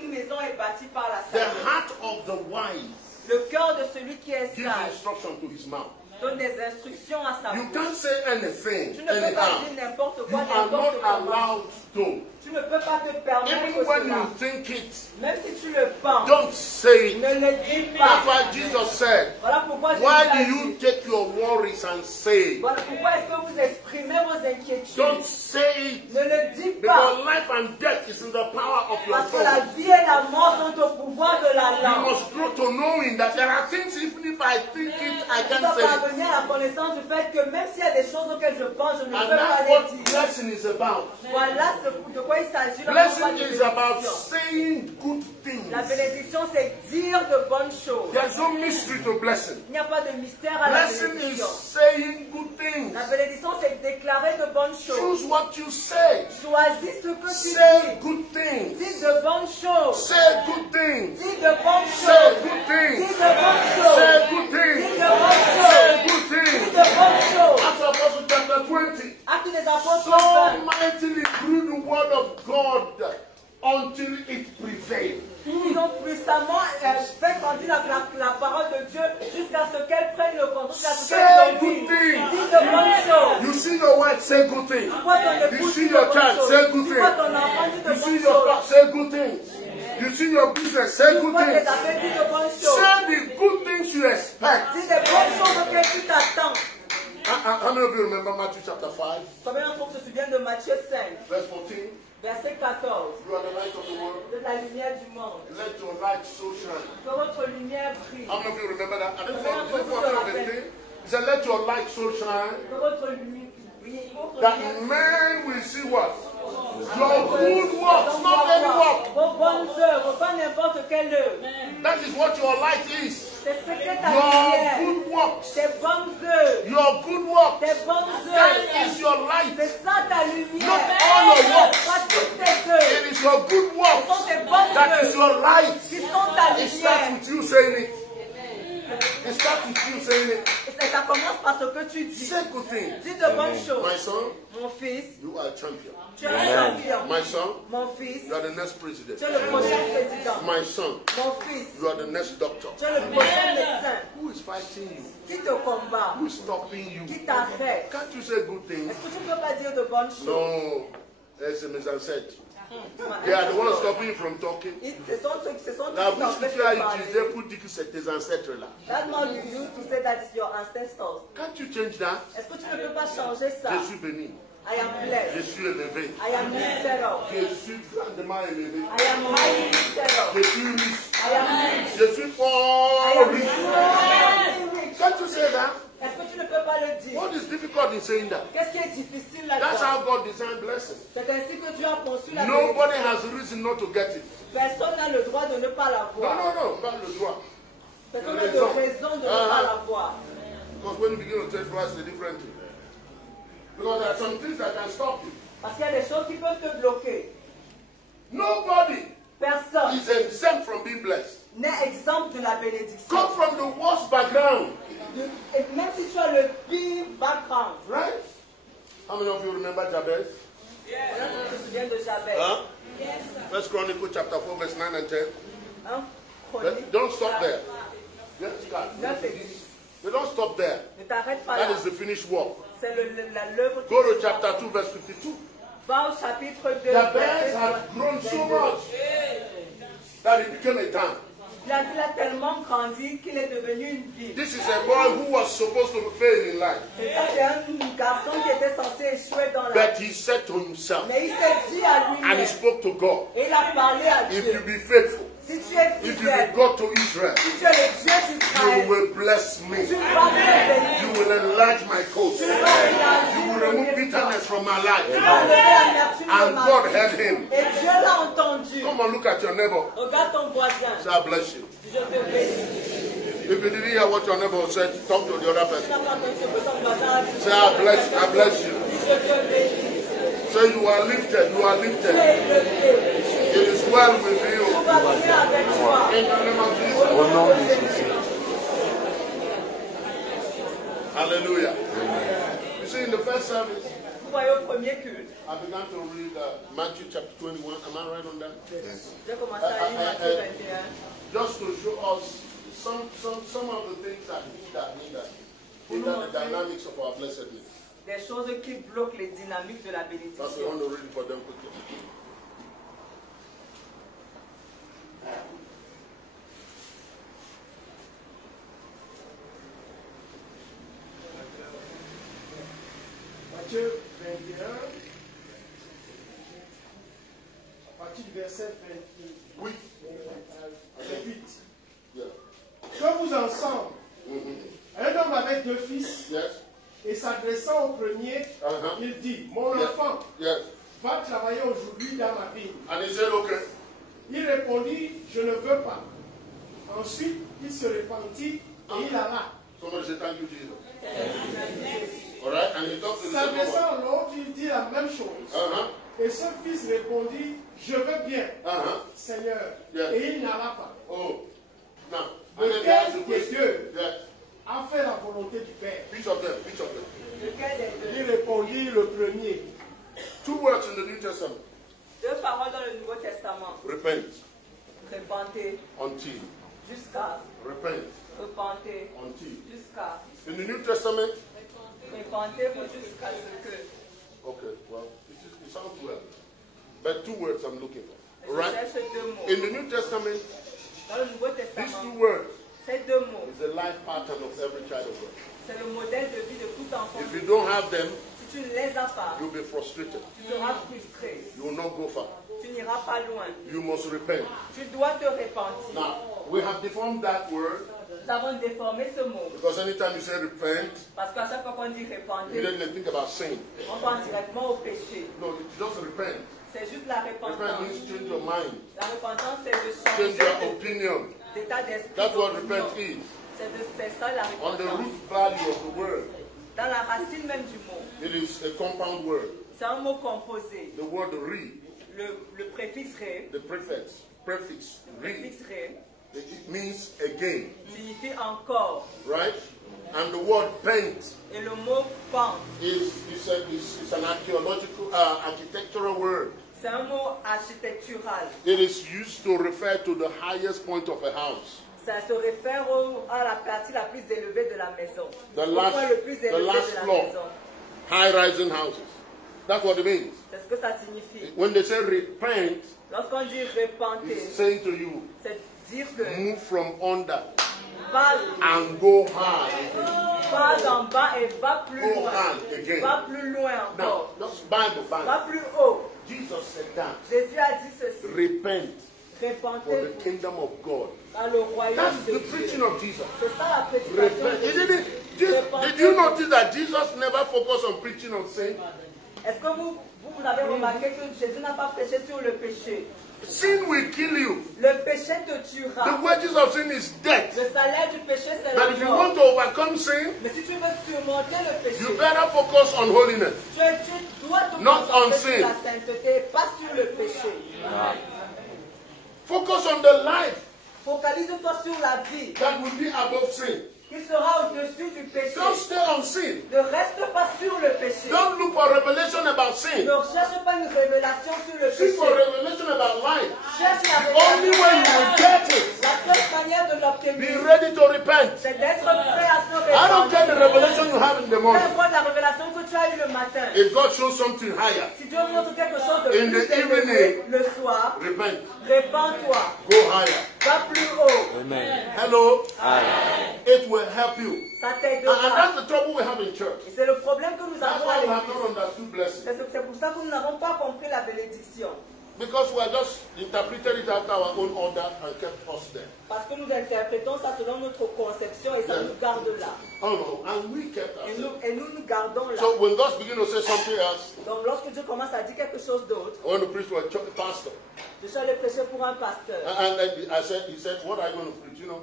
maison est bâtie par la The sagesse. heart of the wise Le cœur de celui qui est gives sage instruction to his mouth. donne des instructions à sa You bouche. can't say anything Tu ne peux pas anyhow. dire n'importe You quoi, are not n'importe comment. allowed to. Tu ne peux pas te permettre Even when cela. you think it, Même si tu le penses, don't say it. ne le dis That's pas. why Jesus said, Voilà pourquoi Jésus why a do you dit. take your worries and say it? Voilà pourquoi est-ce que vous exprimez vos inquiétudes. Don't say it. Ne le dis pas. Because life and death is in the power of your Parce que la tongue. vie et la mort sont au pouvoir de la You langue. must grow to knowing that there are things, even if I think it, I Tu can't dois say it. parvenir à la connaissance du fait que même s'il y a des choses auxquelles je pense, je ne And peux pas that's les what dire. blessing is about. Voilà de quoi il s'agit. lorsqu'on Blessing parle de is about bénédiction. saying good things. La bénédiction, c'est dire de bonnes choses. There's no mystery to blessing. Il n'y a pas de mystère à la Blessing is bénédiction. saying good things. La bénédiction, c'est déclarer déclarer de bonnes choses. Choose what you say. Choisis ce que tu Say dis. good things. Dis de bonnes choses. Say good things. Dis de bonnes Say choses. good Dis things. de bonnes choses. Say good Dis things. de bonnes Say choses. good Dis things. de bonnes choses. Acts of Apostles chapter 20. Actes des apôtres. So mightily grew the word of God until it prevailed. Ils ont puissamment fait grandir la parole de Dieu jusqu'à ce qu'elle prenne le contrôle, jusqu'à ce Say qu'elle good domine. things. Dis de bonnes choses. You see your wife, say good things. Tu vois ton You épouse, see dis de your bonnes child, choses. say good Tu vois things. ton enfant, dis de You see bonnes your choses. spouse, say good things. You see your business, say Tu good vois tes things. affaires, dis de bonnes choses. Say the good things you expect. Dis des bonnes choses auxquelles tu t'attends. How many of you remember Matthew chapter 5, Combien d'entre vous se souviennent de Matthieu 5, verse 14? verset 14. You are the light of the world. De la lumière du monde. Let your light so shine. Que votre lumière brille. How many of you remember that? At the Combien front, d'entre the vous se front of the rappellent? thing, he said, let your light so shine Que votre lumière brille. Votre that lumière men will see what? Your good works, not any work. Vos bonnes œuvres, pas n'importe quelle œuvre. That is what your light is. C'est ce que ta Your lumière. good works. Tes bonnes œuvres. Your good works. Tes bonnes That œuvres. is your light. C'est ça ta lumière. Not all your works. Pas toutes tes œuvres. It is your good Ce works. sont tes bonnes That is œuvres. your light. Qui sont ta It starts lumière. with you saying it. It starts with you saying it. Et ça commence par ce que tu dis. Say good things. Dis de bonnes My choses. son, Mon fils, you are a champion. tu es un champion. My son, Mon fils, you are the next president. tu es le prochain président. My son, Mon fils, you are the next doctor. tu es le prochain médecin. Who is fighting you? Qui te combat? Who is stopping you? Qui t'arrête? Can't you say good things? Est-ce que tu ne peux pas dire de bonnes choses? No, there's a misunderstanding. They are the ones stopping you from talking. Ce sont ceux qui La bouche t'empêchent que tu de as parler. utilisée pour dire que c'est tes ancêtres là. That man you used to say that is your ancestors. Can't you change that? Est-ce que tu ne peux pas changer ça? Je suis béni. I am Je blessed. suis élevé. I am lifted up. Je suis grandement élevé. I am highly lifted up. Je suis riche. I am rich. Je suis I fort am riche. truly rich. Can't you say that? Est-ce que tu ne peux pas le dire? What is difficult in saying that? Qu'est-ce qui est difficile That's là-dedans? how God designed blessing. C'est ainsi que Dieu a conçu la Nobody bénédiction. has reason not to get it. Personne n'a le droit de ne pas No, l'avoir. no, pas le droit. Personne n'a de raison de ne pas l'avoir. Because when you begin to take Christ, it's a different thing. Because there are some things that can stop you. Parce qu'il y a des choses qui peuvent te bloquer. Nobody Personne is exempt from being blessed. n'est exempt de la bénédiction. Come from the worst background, Et même si tu as le pire background. right? How many of you remember Jabez? On se souvient de Jabez. Huh? First Chronicle chapter 4, verse 9 and 10. Hein? But Chronique. don't stop there. Yes, God. 9 et 10. They don't stop there. Ne t'arrête pas That là. is the finished work. C'est l'œuvre qui Go to chapter 2, verse 52. va au chapitre 2. Jabez had grown so much that he became a town. Il a tellement grandi qu'il est devenu une ville. This is a boy who was supposed to fail in life. Et ça, c'est un garçon qui était censé échouer dans la But he said to himself, Mais il s'est dit à and he lui-même, spoke to God, et il a parlé à if you Dieu. be faithful, Si tu es if you fidèle, be God to Israel, si tu es le Dieu you d'Israël, will bless me. tu vas me bénir. You will enlarge my coast. Tu You vas élargir will mon remove territoire. bitterness from my Tu life. vas enlever l'amertume de And ma God vie. heard him. Et Dieu l'a entendu. Come on, look at your neighbor. Regarde ton voisin. Say, I bless you. Je te bénis. If you didn't hear what your neighbor said, talk to the other Tu person. n'as pas entendu ce que ton voisin a dit. Say, I bless you. Dis, je te bénis. Say, you are lifted. You are Tu lifted. es élevé. It is well with Tout you. va bien avec toi. In the name of Jesus. Au nom de Jésus. Hallelujah. You see, in the first service, Vous voyez au premier culte. I began to read Matthew chapter 21. Am I right on that? J'ai commencé à lire Matthieu 21. Just to show us some of the things that hinder the dynamics of our blessedness. Des choses qui bloquent les dynamiques de la That's why I bénédiction. want to read it for them quickly. Matthieu 21, à partir du verset 28. Oui. 28. Yeah. Que vous ensemble, un homme avait 2 fils, Yes. et s'adressant au premier, il dit, mon Yes. enfant, Yes. va travailler aujourd'hui dans ma vigne. And he said, okay. Il répondit, je ne veux pas. Ensuite, il se repentit et il alla. Somebody say, thank you, Jesus. All right, and he talks to the Sa second one. descend l'autre, il dit la même chose. Et ce fils répondit, je veux bien, Seigneur. Yes. Et il n'alla pas. Oh, now, and then they ask the Lequel des question. deux Yes. a fait la volonté du Père? Which of them? Which of them? Lequel des Il deux? répondit le premier. 2 words in the New Testament. Deux paroles dans le Nouveau Testament. Repent Repentez until. jusqu'à. Repent Repentez until. jusqu'à. In the New Testament, Repentez-vous jusqu'à ce que. okay, well, it sounds well. But 2 words I'm looking for. All Je right? cherche deux mots. In the New Testament, Dans le Nouveau these 2 Testament, words ces deux mots, is the life pattern of every child of God. c'est le modèle de vie de tout enfant. If you don't have them, Si tu ne les as pas, you'll be frustrated. tu seras frustré. You will not go far. Tu n'iras pas loin. You must repent. Tu dois te repentir. Now, we have deformed that word Nous avons déformé ce mot. because anytime you say repent, Parce qu'à chaque fois qu'on dit you repentir, didn't think about sin. on pense directement au péché. No, it's just repent. C'est juste la Repent repentance. means change your mind, La repentance, c'est de change changer your opinion. d'état d'esprit. That's what d'opinion. repent is. C'est ça la On the repentance. root value of the word, Dans la racine même du mot, it is a compound word. c'est un mot composé. The word re, Le préfixe ré, the prefix, re, préfixe ré, it means again, signifie encore. right? And the word pent Et le mot pente, is an archaeological, architectural word. c'est un mot architectural. It is used to refer to the highest point of a house. Ça se réfère à la partie la plus élevée de la maison. The Au last, point le plus the élevé last de la floor, maison. high-rising houses. That's what it means. C'est ce que ça signifie. When they say repent, Lorsqu'on dit repenter, it's saying to you, c'est dire que move from under va and go high. en bas et va plus Go loin. high again. Va plus loin Now, encore. that's Bible. Va plus haut. Jesus said that. Jésus a dit ceci. Repent for the Repentez kingdom of God. dans le royaume That's de the preaching Dieu. of Jesus. C'est ça la prédication. Repent. de Jésus. Did you notice that Jesus never focused on preaching on sin? Est-ce que vous avez remarqué que Jésus n'a pas prêché sur le péché? Sin will kill you. Le péché te The tuera. wages of sin is death. Le salaire du péché, c'est But la if you mort. want to overcome sin, Mais si tu veux surmonter le péché, you better focus on holiness. tu dois te Not on concentrer sin. sur la sainteté, pas sur le péché. Focus on the life Focalise-toi sur la vie that will be above sin. qui sera au-dessus du péché. Don't stay on sin. Ne reste pas sur le péché. Don't look for revelation about sin. Ne cherche pas une révélation sur le Seek péché. for revelation about life. Cherche la Only when you will get révélation. it, La seule manière de be l'obtenir, ready to repent. c'est d'être prêt à se I don't care the répandre. revelation you have in the Peu morning. importe la révélation que tu as eue le matin. If God shows something higher, Si Dieu montre quelque chose de In plus the élevé evening, le soir, repent. répands-toi. Go higher. Va plus haut. Hello? It will help you. Ça And t'aidera. that's the trouble we have in church. Et c'est le problème que nous That's avons why à we have l'église. not understood blessing. C'est pour ça que nous n'avons pas compris la bénédiction. Because we have just interpreted it after our own order and kept us there. Parce que nous interprétons ça selon notre conception et ça Yeah. nous garde là. Oh no, and we kept Et ourselves. nous gardons là. So when God begins to say something else, Donc lorsque Dieu commence à dire quelque chose d'autre, I want to preach to a pastor. je suis allé prêcher pour un pasteur. And he said, what are you going to preach? You know,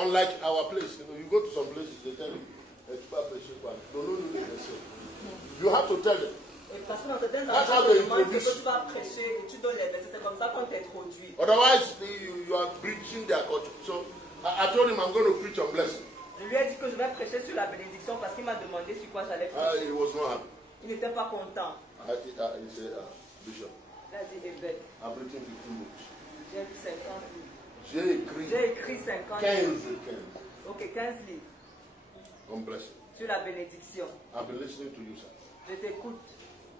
unlike our place, you go to some places, they tell you, no. You have to tell them. Et parce que dans certains That's how endroits, on they te demande ce introduce. que tu vas prêcher et tu donnes les versets. C'est comme ça qu'on t'introduit. Otherwise, you are preaching their culture. So I told him I'm going to preach on blessing. Je lui ai dit que je vais prêcher sur la bénédiction parce qu'il m'a demandé sur quoi j'allais prêcher. He was not happy. Il n'était pas content. He said, Bishop, Il a dit, Évêque, I've written 15 books. j'ai 50 livres. J'ai J'ai écrit 50 livres. 15 Ok, 15 livres on blessing. sur la bénédiction. I've been listening to you, sir. Je t'écoute.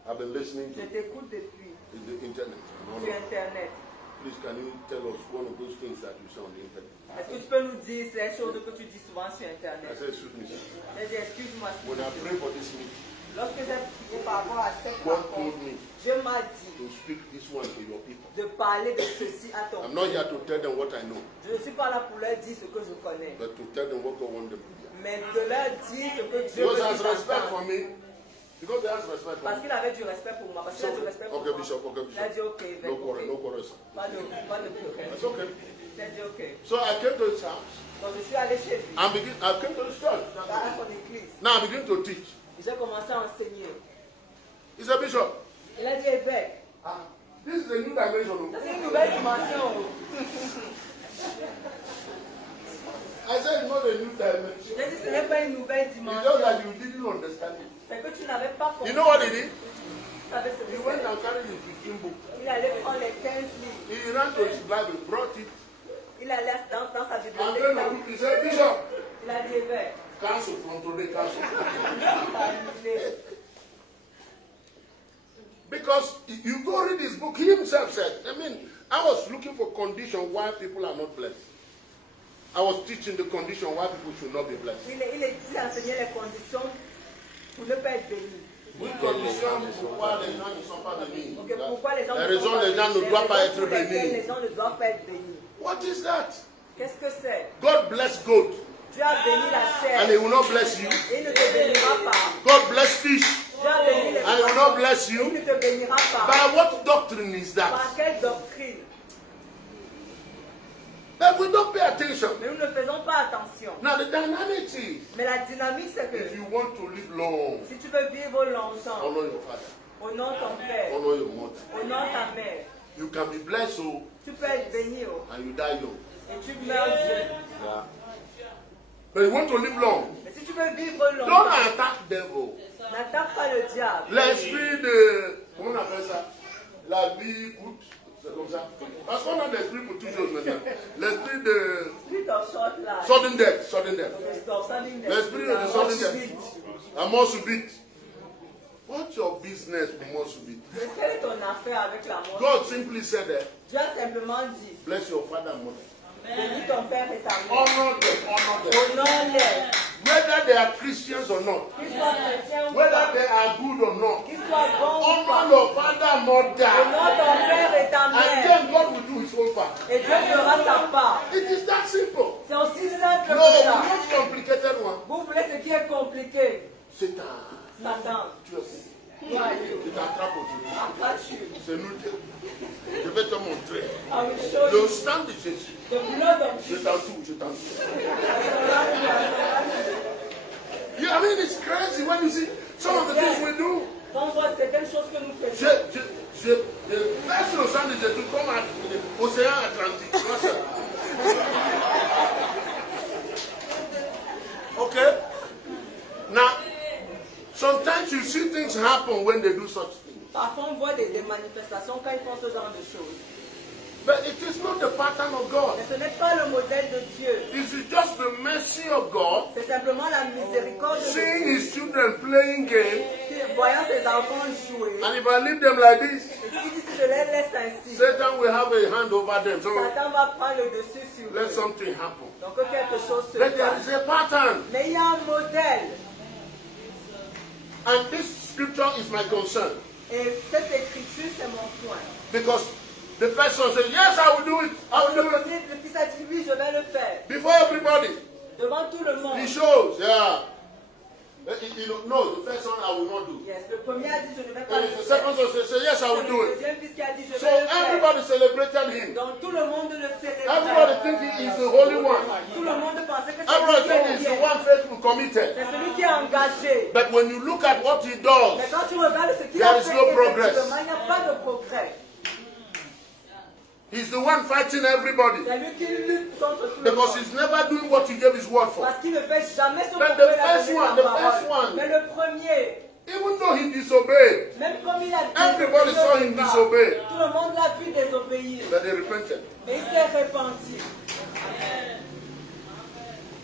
I've been listening Je to t'écoute depuis the internet. and all sur of that. Internet. Please, can you tell us one of those things that you say on the internet? Est-ce que tu peux nous dire ces choses que tu dis souvent sur I Internet? said, excuse me, sir. J'ai dit, excuse-moi. s'il When te I plaît. pray for this meeting, Lorsque j'ai prié par rapport à cette God rencontre, told me Dieu m'a dit to speak this one to your people. de parler de ceci à ton I'm not peuple. here to tell them what I know, Je ne suis pas là pour leur dire ce que je connais, but to tell them what God wants them to hear. mais de leur dire ce que Dieu Because veut he has qu'ils respect for entendent. me. Because he has respect for Parce me. qu'il avait du respect pour moi. Parce qu'il a du respect pour Okay, moi. Bishop, okay, Il a dit Bishop. ok, No quarrel, no ok. quarrel, sir. Pas de problème. It's okay. Il a dit ok. So I came to his house. Donc je suis allé chez lui, I came to his church. à son église. Now I begin to teach. J'ai commencé à enseigner. He said, Bishop. Il a dit, évêque. This is a new dimension. Ça, c'est une nouvelle dimension. I said, it's not a new dimension. J'ai dit, ce n'est pas une nouvelle It's dimension. just that you didn't understand it. C'est que tu n'avais pas compris. You know what he did? Tu savais ce que He went c'était. and carried his 15 books. Il allait prendre les 15 livres. He ran to his Bible, brought it, Il allait dans sa and bibliothèque. then he said, Bishop, Il a dit, évêque. cancel from today, cancel. Because you go read his book, he himself said, I mean, I was looking for conditions why people are not blessed. I was teaching the condition why people should not be blessed. Il enseignait les conditions pour ne pas être béni. Oui, conditions pourquoi les gens ne sont pas bénis. Okay, pourquoi les gens La ne sont raison, pas les gens ne bénis? doivent pas Les être raisons pour lesquelles bénis. Les gens ne doivent pas être bénis. What is that? Qu'est-ce que c'est? God bless goat, Dieu a béni la chair. and he will not bless you. Et il ne te bénira pas. God bless fish, Dieu a béni les and he will not bless Il you. ne te bénira pas. By what doctrine is that? Par quelle doctrine? But we don't pay attention. Mais nous ne faisons pas attention. Now the dynamic is, Mais la dynamique, c'est que if you want to live long, si tu veux vivre longtemps, honor your father, honore ton père, honor your mother. honore ta mère. You can be blessed, oh, Tu peux être béni and you die young. et tu meurs jeune. Yeah. But you want to live long, Mais si tu veux vivre don't longtemps, attack devil. n'attaque pas le diable. L'esprit de, comment on appelle ça? La vie coûte, c'est comme ça. Parce qu'on a l'esprit pour toutes choses maintenant. L'esprit de Spirit of short life. sudden death, sudden death. Of sudden death. L'esprit de sudden death. Un mort subite. What's your business with mort subite? Mais quelle est ton affaire avec la mort? God simply said that, Dieu a simplement dit, bless your father and mother. bénis ton père et ta mère. Honor them, honor them. Honore-les. Whether they are Christians or not, Qu'ils soient chrétiens ou whether pas. they are good or not, Qu'ils soient bons ou honor pas. your father and mother. Honore ton père et ta And mère. then God will do his own part. Et Dieu fera sa part. It is that simple. C'est aussi simple No, que ça. not complicated one. Vous voulez ce qui est compliqué? Satan, Satan. tu es Toi, il t'attrape aujourd'hui. Attrape-tu. C'est nous deux. Je vais te montrer. I will show Le you sang de Jésus. the blood of Je Jesus. t'entoure, je t'entoure. Yeah, I mean, it's crazy when you see some of the things we do. Quand on voit certaines choses que nous faisons, Je verse le sang de Jésus comme à l'océan Atlantique. Tu vois ça? Okay? Now, sometimes you see things happen when they do such things. parfois on voit des manifestations quand ils font ce genre de choses. But it is not the pattern of God. Mais ce n'est pas le modèle de Dieu. It is just the mercy of God, C'est simplement la miséricorde de seeing Dieu. his children playing games, Voyant ses enfants jouer. and if I leave them like this, Et s'il dit si je les laisse ainsi, Satan will have a hand over them. So Satan va prendre le dessus sur let eux. something happen. Donc que quelque chose se But there passe. is a pattern, Mais il y a un modèle. and this scripture is my concern. Et cette écriture, c'est mon point. Because the first son said, yes, I will do it. I will Le do it. premier, le fils a dit oui, je vais le faire. Before everybody. Devant tout le monde. He shows, yeah. No, the first one I will not do. Yes, le premier a dit je ne vais pas And le the faire. second son said, yes, I will do Le it. deuxième fils qui a dit je So vais le faire. everybody celebrated him. Donc tout le monde le célébrait. Everybody thinking he's the holy one. Tout le monde pensait que c'est Everybody lui qui thinking est he's the bien. one faithful committed. C'est celui qui est engagé. But when you look at what he does, Mais quand tu regardes ce qu'il There a is fait, no progress. effectivement, il n'y a pas de progrès. he's the one fighting everybody. C'est lui qui lutte contre tout le Because monde. he's never doing what he gave his word for. Parce qu'il ne fait jamais ce But que the il a first donné one, sa the first parole. one. Mais le premier, Even though he disobeyed, même comme il a Everybody désobéi saw au him départ, disobey. tout le monde l'a vu désobéir. but they repented. Mais il s'est repenti.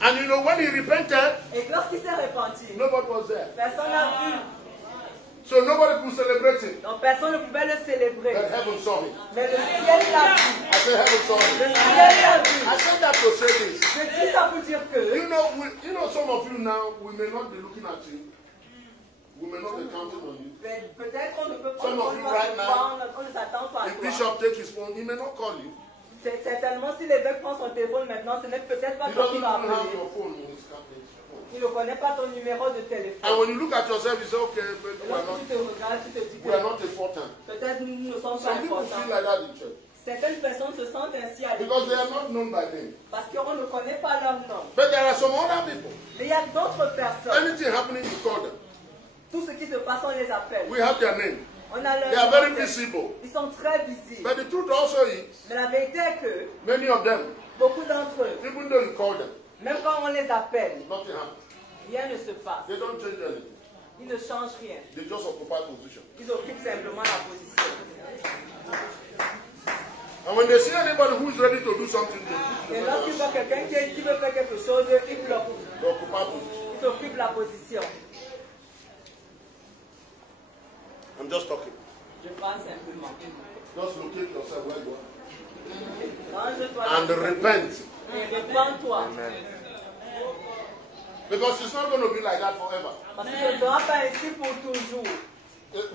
And you know, when he repented, Et lorsqu'il s'est repenti, nobody was there. personne n'a vu. So nobody could celebrate him. Donc personne ne pouvait le célébrer. But heaven saw him. Mais le ciel l'a vu. I said heaven saw Le him. ciel l'a vu. I said that to say this. Je dis ça pour dire que You know, some of you now, we may not be looking at you. We may not be counting on you. peut-être qu'on ne peut pas, Some of you right now, on ne s'attend pas à If toi. Bishop takes his phone, he may not call you. C'est certainement si l'évêque prend son téléphone maintenant, ce n'est peut-être pas He toi doesn't qui even va have appeler. your phone in his phone. Il ne connaît pas ton numéro de And téléphone. when you look at yourself, you say, okay, but Et lorsque tu te regardes, tu te dis we are que not important. peut-être nous ne sommes pas Some people feel importants. like that in church. Certaines personnes se sentent ainsi à Because they l'église are not known by name. parce qu'on ne connaît pas leur nom. But there are some other people. Mais il y a d'autres personnes. Anything happening, you call them. Tout ce qui se passe, on les appelle. We have their name. On a leur They are very nom. visible. Ils sont très visibles. But the truth also is, Mais la vérité est que many of them, beaucoup d'entre eux, even though you call them, même quand on les appelle, nothing happens. rien ne se passe. They don't change anything. Ils ne changent rien. They just occupy position. Ils occupent simplement la position. And when they see anybody who is ready to do something, Et lorsqu'ils voient quelqu'un qui veut faire quelque chose, ils bloquent. they occupy position. Ils occupent la position. I'm just talking. Je parle simplement. Just locate yourself where you are. Range-toi And repent. et répands-toi. Because it's not going to be like that forever. Parce que ce ne sera pas ainsi pour toujours.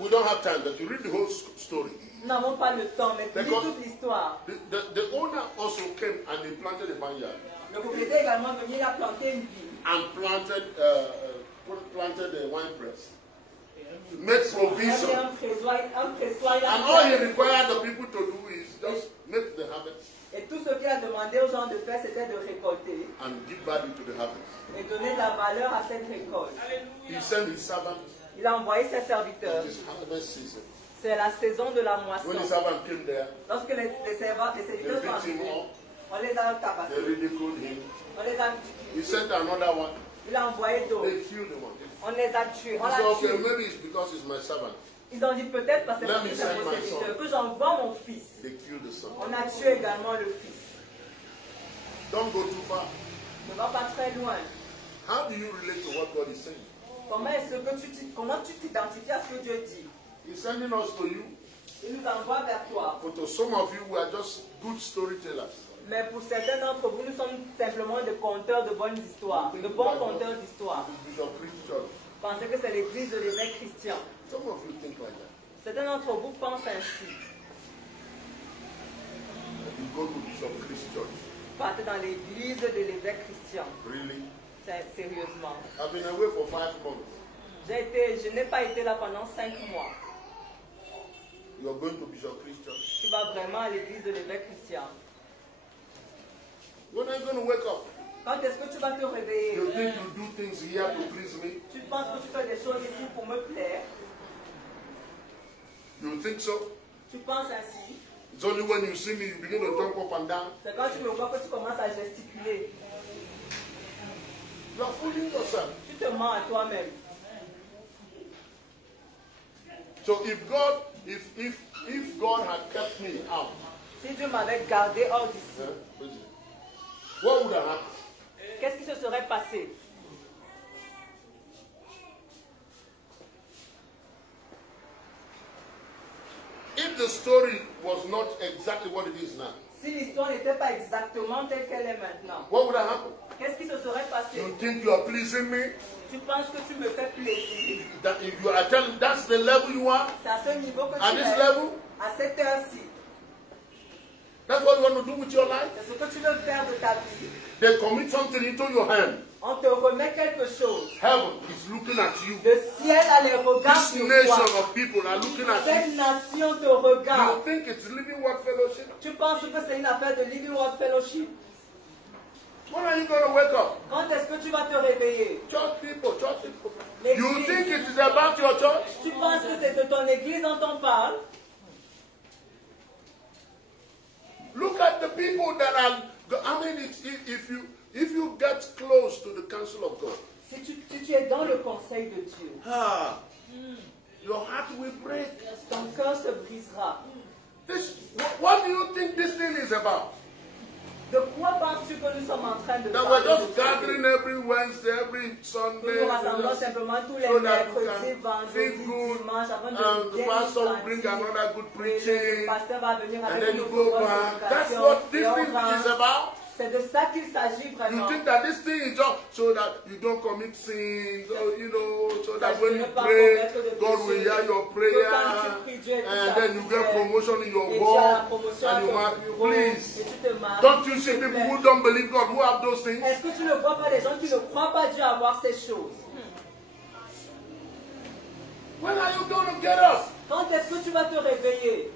We don't have time, but you read the whole story. Nous n'avons pas le temps, mais lis toute l'histoire. The owner also came and he planted a vineyard. Le propriétaire est également venu, il a planté une vigne. And planted a wine press. Made provision. And all he required the people to do is just make the harvest. Et tout ce qu'il a demandé aux gens de faire, c'était de récolter. And give value to the harvest. Et donner de la valeur à cette récolte. He sent his servants. Il a envoyé ses serviteurs. It is harvest season. C'est la saison de la moisson. When the servant came there, Lorsque les serviteurs they sont beat him arrivés, up. on les a They tabassés. ridiculed him. On les a He sent another one. Il a envoyé d'autres. They killed the one. On les a tués. On He said, l'a okay, tué. maybe it's because it's my servant. Ils ont dit peut-être parce que Let me c'est send mon my serviteur son. que j'envoie mon fils. They killed the son. On a tué également le fils. Don't go too far. Ne va pas très loin. How do you relate to what God is saying? Comment tu t'identifies à ce que Dieu dit? He's sending us to you. Il nous envoie vers toi. But to some of you, we are just good storytellers. Mais pour certains d'entre vous, nous sommes simplement des conteurs de bonnes histoires, de bons conteurs d'histoires. Bishop Christian. Pensez que c'est l'église de l'évêque Christian. Some of you think like that. Certains d'entre vous pensent ainsi. You go to Bishop Christian. Partez dans l'église de l'évêque Christian. Really? Sérieusement. I've been away for 5 months. Je n'ai pas été là pendant 5 mois. You are going to Bishop Christian. Tu vas vraiment à l'église de l'évêque Christian. When are you going to wake up? Quand est-ce que tu vas te réveiller? You think you do things here to please me? Tu penses que tu fais des choses ici pour me plaire? You think so? Tu penses ainsi? It's only when you see me, you begin to jump up and down. C'est quand tu me vois que tu commences à gesticuler. You are fooling yourself. Tu te mens à toi-même. So if God had kept me out, Si Dieu m'avait gardé hors d'ici, what would have happened? qu'est-ce qui se serait passé? If the story was not exactly what it is now, Si l'histoire n'était pas exactement telle qu'elle est maintenant, what would have happened? qu'est-ce qui se serait passé? You think you are pleasing me? Tu penses que tu me fais plaisir. That if you are telling that's the level you are, C'est à ce niveau que at tu this es, level, à cette heure-ci. that's what you want to do with your life? C'est ce que tu veux faire de ta vie. They commit something into your hand. On te remet quelque chose. Heaven is looking at you. Le ciel a les regards This sur nation toi. of people are looking at Cette you. nation te You regarde. think it's Living Word Fellowship? Tu penses que c'est une affaire de Living Word Fellowship? When are you going to wake up? Quand est-ce que tu vas te réveiller? Church people, church people. L'église. You think it is about your church? Tu penses que c'est de ton église dont on parle? Look at the people that are. I mean, if you get close to the counsel of God, Si tu es dans le conseil de Dieu, your heart will break. ton cœur se brisera. What do you think this thing is about? De quoi penses-tu que nous sommes en train de That we're parler? just gathering every Wednesday, every Nous Sunday, nous rassemblons simplement tous les so that we mercredis, can vendredis, feel good, dimanches, afin de and the bien pastor will nous bring sentir. another good Et le preaching, pasteur va venir and avec then une you autre go bonne back. That's prédication. what this Et on thing rentre. is about. C'est de ça qu'il s'agit You vraiment. think that this thing is just so that you don't commit sins, or, so that Ça when ne you pas pray, commettre de God will péché. hear your Que prayer, quand tu pries, Dieu écoute and ta then you get prière. promotion in your Et tu as la work, promotion à and you ton want, bureau, please. et tu te maries. Don't you see people who don't believe God who have those things? Est-ce que tu ne vois pas des gens qui ne croient pas Dieu avoir ces choses? When are you going to get up? Quand est-ce que tu vas te réveiller?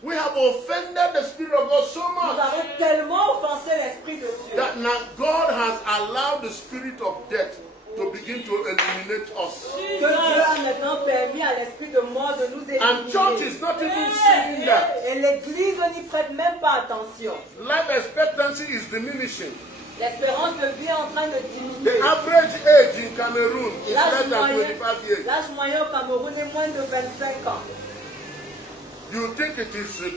We have offended the Spirit of God so Nous much avons tellement offensé l'Esprit de Dieu that now God has allowed the spirit of death to begin to eliminate us. Que Dieu a maintenant permis à l'esprit de mort de nous And church éliminer. is not even seeing that. Et l'Église n'y prête même pas attention. Life expectancy is diminishing. L'espérance de vie est en train de The diminuer. average age in Cameroon is L'âge less than moyen, 25 years. l'âge moyen au Cameroun est moins de 25 ans. You think it is the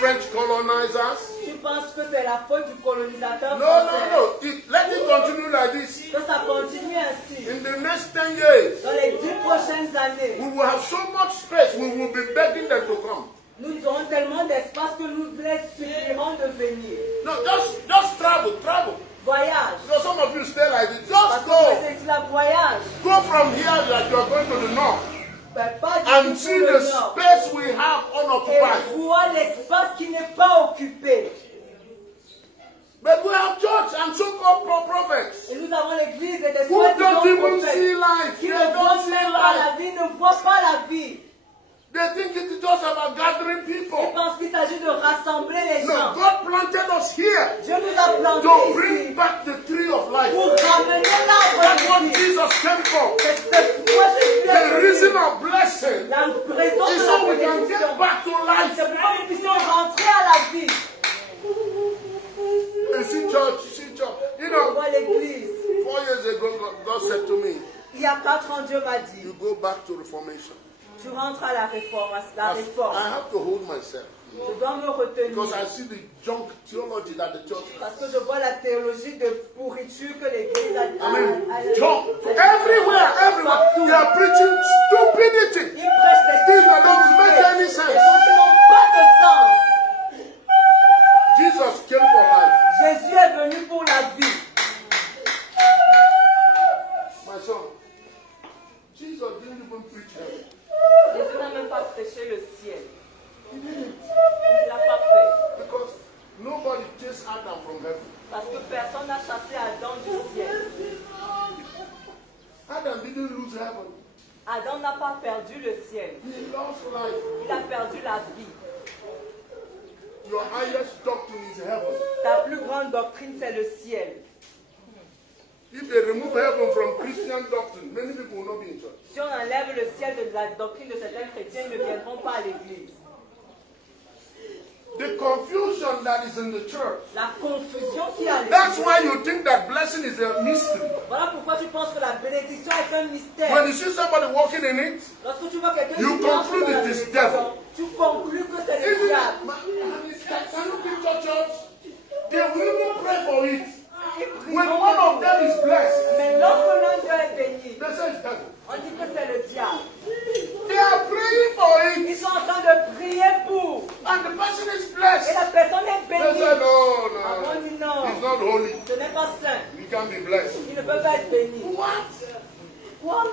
French colonizers? Tu penses que c'est la faute du colonisateur No, français? no, no. Let it continue like this. Que ça continue ainsi. In the next 10 years, Dans les 10 prochaines années, we will have so much space, we will be begging them to come. nous aurons tellement d'espace que nous les supplierons de venir. No, just travel. Voyage. So some of you stay like this. Parce Just que go. c'est la voyage. Go from here like you are going to the north. Mais pas And du see tout the le nord. space we have Et unoccupied. voir l'espace qui n'est pas occupé. But we have church and so-called prophets Et nous avons l'église et des who don't even see prophètes life. qui They ne don't voient see même pas life. la vie, ne voient pas la vie. They think it is just about gathering Ils people. pensent qu'il s'agit de rassembler les No, gens. God planted us here Dieu nous a to plantés bring ici back the tree of life. pour ramener That's l'arbre what de vie. Jesus came for. C'est pourquoi Jésus The est reason venu. of blessing La raison is de so la we can bénédiction, get back to life. c'est pour que nous puissions rentrer à la vie. You see church. You On know, voit l'église. 4 years ago, God said to me, Il y a 4 ans, Dieu m'a dit, you go back to reformation. tu rentres à la réforme. I have to hold myself. Je dois me retenir. Because I see the junk theology that the church has. Parce que je vois la théologie de pourriture que l'église a. I mean, junk. Everywhere. They are preaching stupidity. Ils prêchent des Things that don't make any des sense. choses qui n'ont pas de sens. Jesus came for life. Jésus est venu pour la vie. My son, Jesus didn't even preach heaven. Jésus n'a même pas prêché le ciel. He didn't. Il ne l'a pas fait. Because nobody chased Adam from heaven. Parce que personne n'a chassé Adam du ciel. Adam didn't lose heaven. Adam n'a pas perdu le ciel. He lost life. Il a perdu la vie. Your highest doctrine is heaven. Ta plus grande doctrine, c'est le ciel. If they remove heaven from Christian doctrine, many people will not be in church. Si on enlève le ciel de la doctrine de certains chrétiens, ils ne viendront pas à l'église. The confusion that is in the church. La confusion qui a That's l'église. why you think that blessing is a mystery. Voilà pourquoi tu penses que la bénédiction est un mystère. When you see somebody walking in it, Lorsque tu vois quelqu'un You qui marche conclude dans la it is bénédiction, devil. tu conclus que c'est le isn't it? diable. Can you picture church? They will even pray for it. Ils prient When pour one of le them is blessed, Mais lorsque l'un d'eux est béni, they say it's devil. on dit que c'est le diable. They are praying for Ils it, sont en train de prier pour. and the person is Et blessed. la personne est They bénie. say, no, Avant no, dit non. he's not holy. Ce n'est pas saint. He can't be blessed. Il ne peut pas être béni. What? Quoi?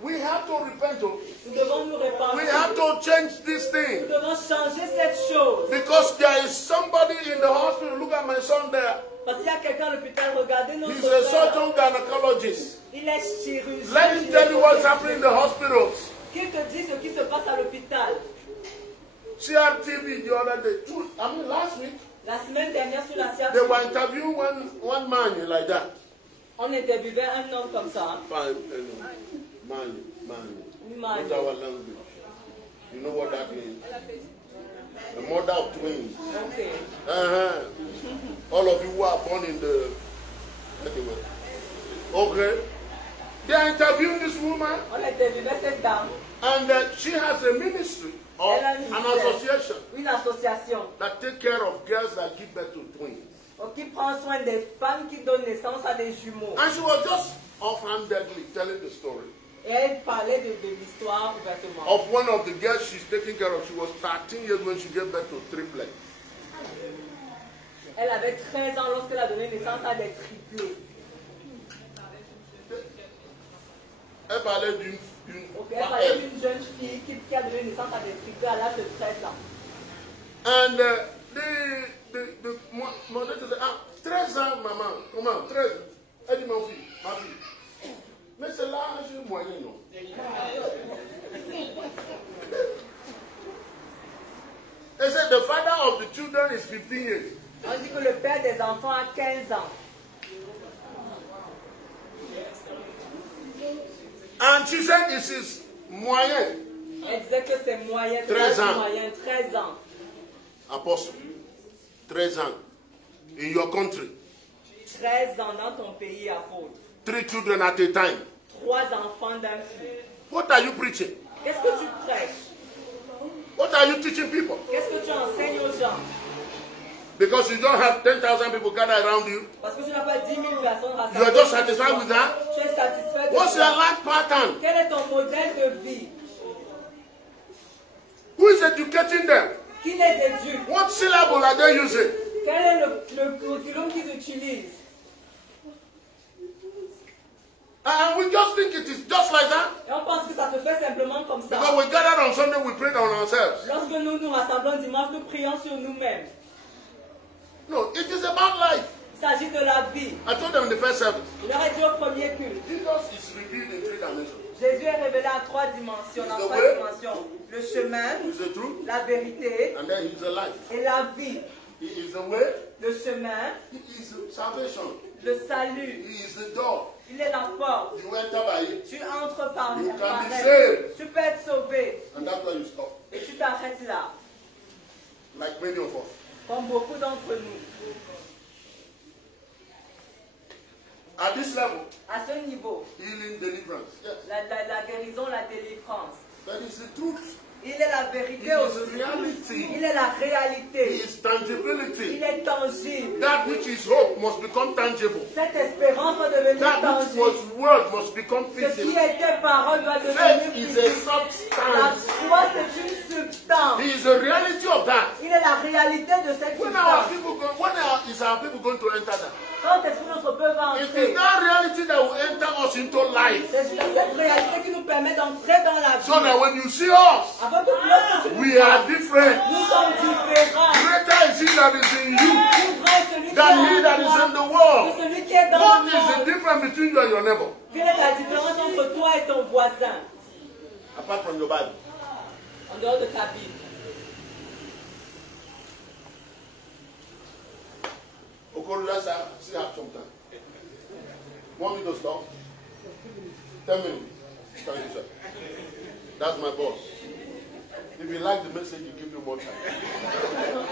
We have to repent. Nous devons nous We repentir. have to change this Nous thing. devons changer cette chose. Because there is somebody in the hospital. Look at my son there. Parce qu'il y a quelqu'un à l'hôpital, regardez notre He's a frère. surgeon gynecologist. Il est chirurgien. Let him tell you what's happening in the hospitals. Qu'il te dit ce qui se passe à l'hôpital. CRTV the other day. Last week, La semaine dernière sur la they were science, interviewing one man like that. on interviewait un homme comme ça. Man. Man. What's our language? You know what that means? The mother of twins. Ok. All of you who are born in the... Anyway. Okay. They are interviewing this woman, On interviewait cette dame. and she has a ministry or Elle a an association une association that take care of girls that give birth to twins. qui prend soin des femmes qui donnent naissance à des jumeaux. And she was just offhandedly telling the story Et elle parlait de l'histoire ouvertement. of one of the girls she's taking care of. She was 13 years when she gave birth to triplets. Elle avait 13 ans lorsqu'elle a donné naissance à des triplés. Elle parlait d'une... Okay, elle parlait d'une jeune fille qui a donné naissance à des triplés à l'âge de 13 ans. And the mother said, 13 ans, maman. Comment? 13. Elle dit, ma fille. Mais c'est l'âge moyen, non? They said the father of the children is 15 years. On dit que le père des enfants a 15 ans. And she said this is moyen. Elle disait que c'est moyen, 13 ans. Moyen, 13 ans. Apostle, 13 ans. In your country. 13 ans dans ton pays, apôtre. 3 children at a time. 3 enfants d'un coup. What are you preaching? Qu'est-ce que tu prêches? What are you teaching people? Qu'est-ce que tu enseignes aux gens? Because you don't have 10,000 people gathered around you. Parce que tu n'as pas 10 000 personnes rassemblées. You are just satisfied with that? Tu es satisfait de What's ça. your life pattern? Quel est ton modèle de vie? Who is educating them? Qui les éduque? What syllable are they using? Quel est le curriculum qu'ils utilisent? And we just think it is just like that. Et on pense que ça se fait simplement comme ça. Because we gathered on Sunday, we prayed on ourselves. Lorsque nous nous rassemblons dimanche, nous prions sur nous-mêmes. No, it is about life. Il s'agit de la vie. I told them in the first service. Il leur a dit au premier culte. Jesus is revealed in 3 dimensions. Jésus est révélé à 3 dimensions, dans He's the 3 way. dimensions. Le chemin, He is the truth, la vérité and then he is the life. et la vie. He is the way, Le chemin, he is the salvation. le salut. He is the door. Il est la porte. You enter by it, Tu entres par You can be elle. saved. Tu peux être sauvé. and that's where you stop. Et tu t'arrêtes là. Like many of us. Comme beaucoup d'entre nous. At this level, À ce niveau, healing, deliverance. Yes. la guérison, la délivrance. That is the truth. Il est la It vérité is aussi. reality. Il est la It réalité. is tangibility. Il est tangible. That which is hope must become tangible. Cette espérance doit devenir That which tangible. was word must become Ce qui physical. était parole doit devenir Faith is a physique. La substance. foi, c'est une substance. He is the reality of that. Il est la réalité de cette When our substance. people go, is our people going to enter that? Quand est-ce que notre peuple va It is entrer? that reality that will enter us into life. C'est cette réalité qui nous permet d'entrer dans la So that vie. when you see us, Afin que lorsque tu we are different. nous sommes différents. Greater is he that is in you Plus grand est celui qui than he est that en is toi in the que world. celui qui est dans What le is the monde. difference between you and your neighbor? Quelle est la différence entre toi et ton voisin? Apart from your Bible. En dehors de ta Bible. Okay, let's still have some time. Want me to stop? 10 minutes. Thank you, sir. That's my boss. If you like the message, you give you more time.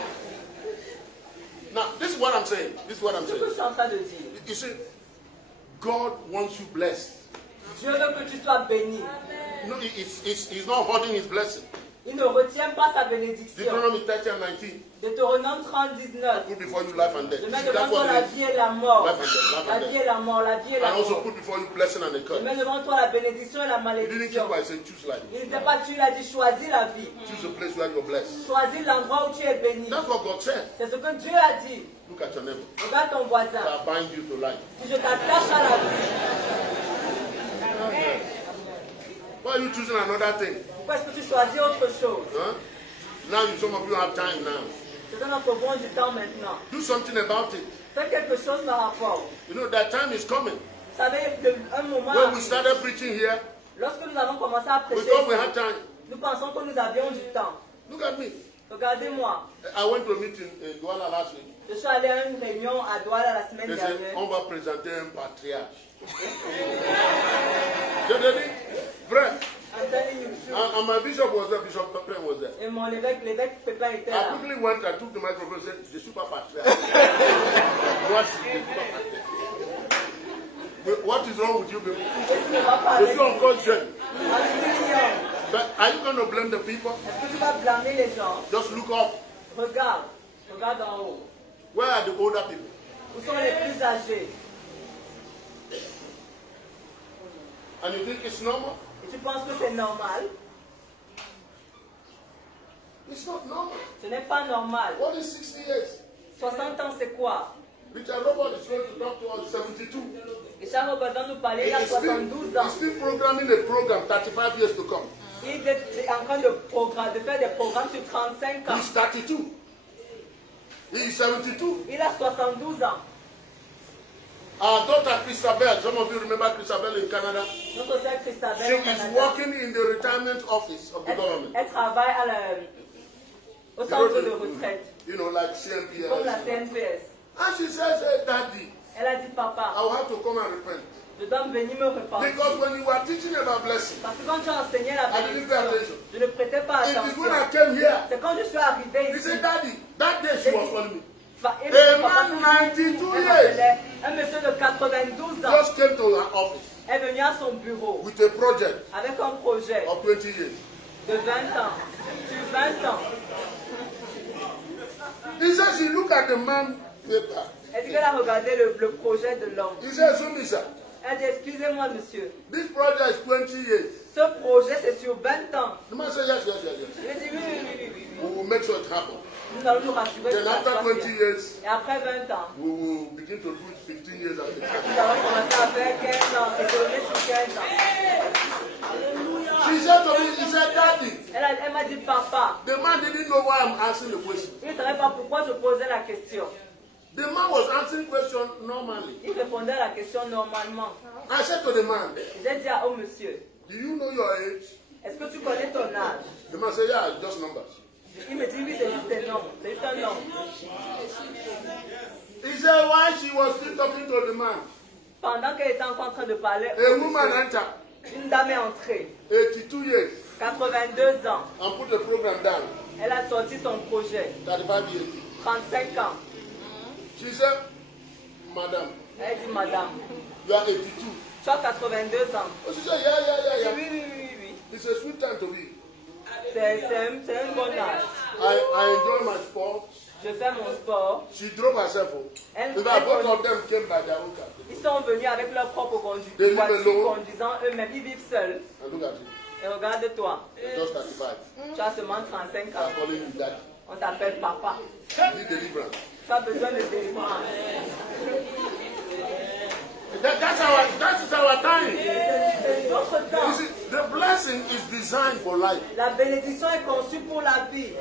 Now, this is what I'm saying. This is what I'm Ce que je saying. suis en train de dire. You see, God wants you blessed. Dieu veut que tu sois béni. No, he's not holding his blessing. Il ne retient pas sa bénédiction. Deuteronomy 30 and 19. Deutéronome 30, 19. Put before you life and death. Je mets See, devant that's toi what la it is. vie et la mort. Life and death, life La and vie death. et la mort, la vie et la And also mort. put before you blessing and a Je curse. mets devant toi la bénédiction et la He didn't malédiction. keep by saying choose life. Il ne sait pas, tu l'as dit, choisis la vie. Choose a place where you're blessed. Choisis l'endroit où tu es béni. That's what God said. C'est ce que Dieu a dit. Look at your neighbor. Regarde ton voisin. I bind you to life. Si je t'attache à la vie, Why are you choosing another thing? pourquoi est-ce que tu choisis autre chose? Huh? Now some of you have time now. C'est notre bon du temps maintenant. Do something about it. Fais quelque chose par rapport. You know that time is coming. Vous savez, un moment, When we started preaching here, lorsque nous avons commencé à we prêcher, thought we had time. nous pensons que nous avions du temps. Look at me. Regardez-moi. I went to a meeting in Douala last week. Je suis allé à une réunion à Douala la semaine They said, dernière. on va présenter un patriarche. They did. Vrai. I'm telling you the truth. And my bishop was there, Bishop Pepin was there. Et mon l'évêque Pépin était I là. quickly went and took the microphone and said, je ne suis pas patriarche. Voici, je ne suis pas patriarche. But what is wrong with you people? Qu'est-ce qui ne va pas Je avec suis encore jeune. un million? But are you going to blame the people? Est-ce que tu vas blâmer les gens? Just look up. Regarde. Regarde en haut. Where are the older people? Où sont les plus âgés? And you think it's normal? Et tu penses que c'est normal? It's not normal. Ce n'est pas normal. What is 60 years? 60 ans, c'est quoi? Richard Robert is going to talk to us 72. Richard Robert va nous parler, il a He's 72 ans. still programming a program 35 years to come. Il est en train de faire des programmes sur 35 ans. He's 32. He's 72. Il a 72 ans. Our daughter Christabel, some of you remember Christabel in Canada? Notre sœur She Christabel au is Canada, working in the retirement office of the government. elle travaille au centre de retraite. You know, like CNPS. Comme la CNPS. And she says, hey, Daddy, Elle a dit, papa, I will have to come and repent. je dois venir me repentir. Because when you were teaching about blessing, Parce que quand tu as enseigné la I didn't pay bénédiction, attention. je ne prêtais pas It is attention. when I came here. C'est quand je suis arrivé He ici. said, Daddy, that day she was calling me. Et A papa, man 92 elle years m'appelait. Un monsieur de 92 ans just came to her office est venu à son bureau with a project avec un projet of 20 years. de 20 ans. Sur 20 ans. He said she looked at the man paper. Elle dit qu'elle a regardé le projet de l'homme. He said, Sumisa, Elle dit, excusez-moi monsieur, this project is 20 years. ce projet c'est sur 20 ans. The man said, yes, yes, yes, yes. Il dit, oui. We will make sure it happens. Nous allons nous rassurer. Then after 20 years, Et après 20 ans, we will begin to do it 15 years after. nous allons commencer à faire 15 ans, économiser sur 15 ans. She said to me, he said, Daddy, Elle m'a dit, papa, the man didn't know why I'm asking the question. il ne savait pas pourquoi je posais la question. The man was answering question normally. Il répondait à la question normalement. I said to the man, J'ai dit à monsieur, do you know your age? est-ce que tu connais ton âge? The man said, yeah, just numbers. Il me dit, oui, c'est juste un nom. C'est juste un nom. He said, why she was still talking to the man? Pendant qu'elle était encore en train de parler, A woman entered, une dame est entrée, 82 years, 82 ans. and put the program down, Elle a sorti son projet, 35 years. 35 ans. She said, Madam, Elle dit, madame, you are 82. tu as 82 ans. Oh, she said, yeah. Oui. It's a sweet time to be. C'est un bon âge. I enjoy my sport. Je fais mon sport. She drove herself home. Elle- In fact, both elle- of them came by their own car. Ils sont venus avec leur propre They live voiture, alone. conduisant eux-mêmes. Ils vivent seuls. And look at you. Et regarde-toi, You're just 35. tu as seulement 35 They ans. are calling you daddy. On t'appelle papa. You need deliverance. Tu as besoin de délivrance. That is our time. C'est notre You temps. see, the blessing is designed for life. La bénédiction est conçue pour la vie.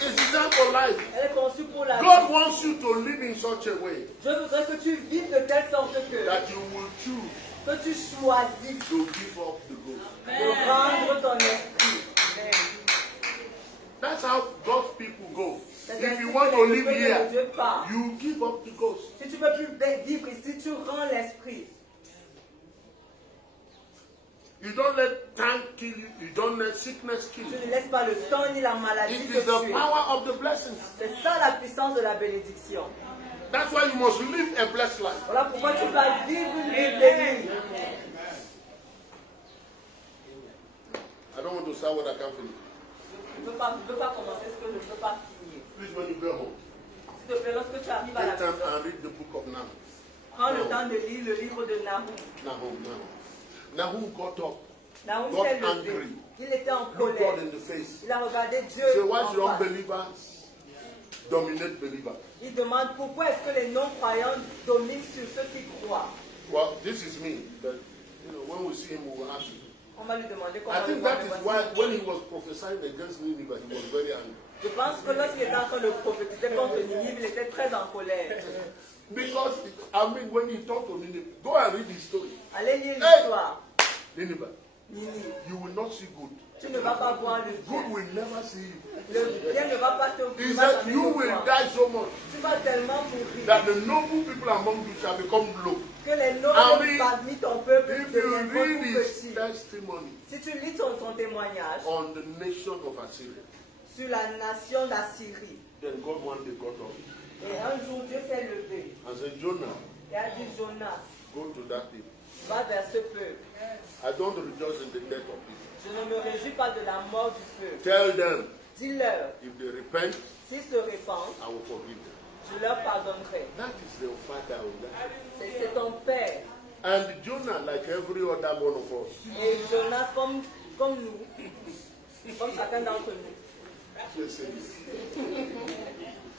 It's designed for life. Elle est conçue pour la vie. God wants you to live in such a way Je voudrais que tu vives de telle sorte que that you will choose tu choisisses to give up the ghost. de rendre ton esprit. That's how God's people go. C'est If ainsi you que want to les live peuples de here, Dieu partent. you give up the ghost. Si tu ne veux plus vivre ici, tu rends l'esprit. You don't let time kill you. You don't let sickness kill Tu you. ne laisses pas le temps ni la maladie It te is the tuer. power of the blessings. C'est ça la puissance de la bénédiction. That's why you must live a blessed life. Voilà pourquoi tu vas vivre une vie bénie. I don't want to start what I can't finish. Je ne veux pas commencer ce que je ne peux pas finir. Please, when you go home, S'il te plaît, lorsque tu arrives à la take time maison, and read the book of Nahum. prends le temps de lire le livre de Nahum. Nahum got up. Nahum Got s'est levé. angry. Il était en Look colère. God in the face. Il a regardé Dieu Say, why should en face. unbelievers dominate believers? Il demande pourquoi est-ce que les non-croyants dominent sur ceux qui croient. Well, this is me. But when we see him, we will ask him. On va lui demander comment I think le that voir, is mais why voici. when he was prophesying against Nineveh, he was very angry. Je pense que lorsqu'il était en train de prophétiser contre Ninive, il était très en colère. Because, when he talked to Nineveh, go and read his story. Allez lire l'histoire. Nineveh, Ninive. you will not see good. Tu ne vas pas voir le Good bien. will never see you. Le bien ne va pas te He va said, jamais you te will voir. die so much Tu vas tellement mourir that the noble people among you shall become low. que les I nobles mean, parmi ton peuple If you deviendront read tout his petits. testimony Si tu lis son témoignage on the nation of Assyria, sur la nation d'Assyrie, then God one day got up et un jour Dieu s'est levé and said, Jonah, et a dit Jonas, go to that people. va vers ce peuple. I don't rejoice in the death of people. Je ne me réjouis pas de la mort du peuple. Tell them, Dis-leur, if they repent, s'ils se répandent, I will forgive them. je leur pardonnerai. That is their father. C'est ton père. And Jonah, like every other one of us, Et Jonas, comme nous, comme chacun d'entre nous, tu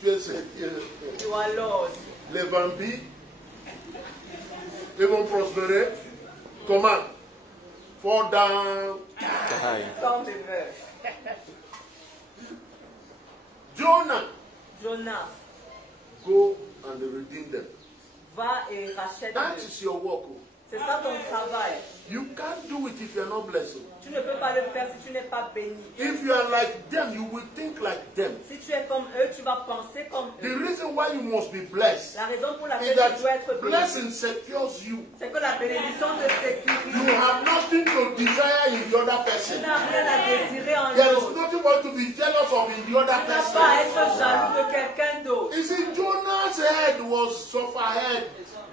es Seigneur. you are Lord. Les vampires, ils vont prospérer. Comment? Fall down. Tombe et meurt. Jonah, Jonas, go and redeem them. va et rachète. That is your work. C'est ça ton travail. You can't do it if you're not blessed. Tu ne peux pas le faire si tu n'es pas béni. If you are like them, you will think like them. Si tu es comme eux, tu vas penser comme The eux. reason why you must be blessed La raison pour is laquelle that tu dois être béni, blessing secures you. c'est que la bénédiction te sécurise. You have nothing to desire in the other Tu person. n'as rien à désirer en There is l'autre. nothing for you to be jealous of in the other Tu n'as person. pas à être jaloux de quelqu'un d'autre. You see, Jonah's head was suffer head.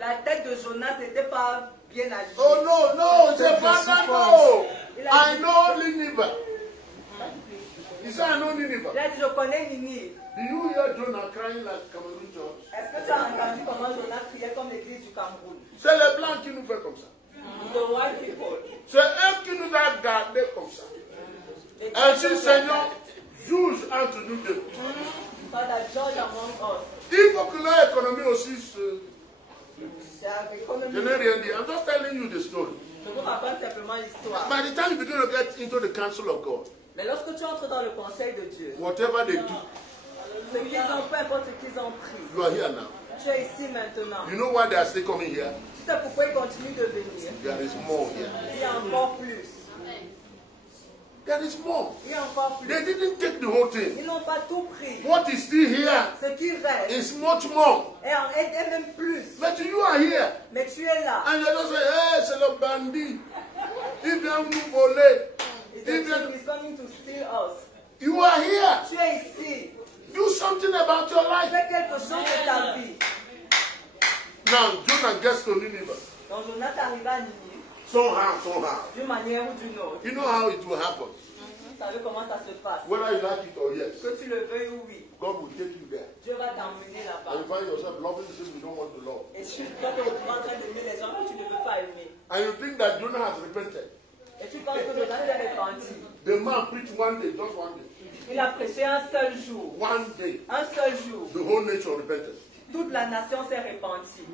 La tête de Jonas n'était pas bien agie. Oh no, he said, Father, no. I know Nineveh. He said, I know Nineveh. Il a dit, je connais Ninive. Do you hear Jonah crying like Cameroon Church? Est-ce que tu as entendu comment Jonas criait comme l'église du Cameroun? C'est les blancs qui nous font comme ça. The white people. C'est eux qui nous ont gardés comme ça. Ainsi, Seigneur, juge entre nous deux. Father, judge among us. Il faut que l'économie aussi se... C'est avec l'économie. Je n'ai rien dit. I'm just telling you the story. Je vous raconte simplement l'histoire. By the time you begin to get into the counsel of God, Mais lorsque tu entres dans le conseil de Dieu, whatever they do, ce qu'ils ont, peu importe ce qu'ils ont pris, you are here now. tu es ici maintenant. You know why they are still coming here? Tu sais pourquoi ils continuent de venir? There is more here. Il y a encore plus. There is more. Il y a encore They plus. didn't take the whole thing. Ils n'ont pas tout pris. What is still here Ce qui reste is much more. est même plus. But you are here. Mais tu es là. And you just say, hey, c'est le bandit. Il vient nous voler. It's Il vient... the is coming to steal us. You are here. Tu es ici. Do something about your life. Fais quelque chose de ta vie. Now, Jonah gets to Nineveh. Donc Jonas arrive à Ninive, Somehow. d'une manière ou d'une autre. You know how it will happen. Vous savez comment ça se passe. Whether you like it or yes. Que tu le veuilles ou oui, God will take you there. Dieu va t'emmener And là-bas. you find yourself loving things you don't want to love. Et tu toi, tu es en train d'aimer les gens que tu ne veux pas aimer. And you think that Jonah has repented. Et tu penses que Jonas s'est repenti. The man preached one day, just one day. Il a prêché un seul jour. One day. Un seul jour. The whole nation repented. Toute la nation s'est repentie.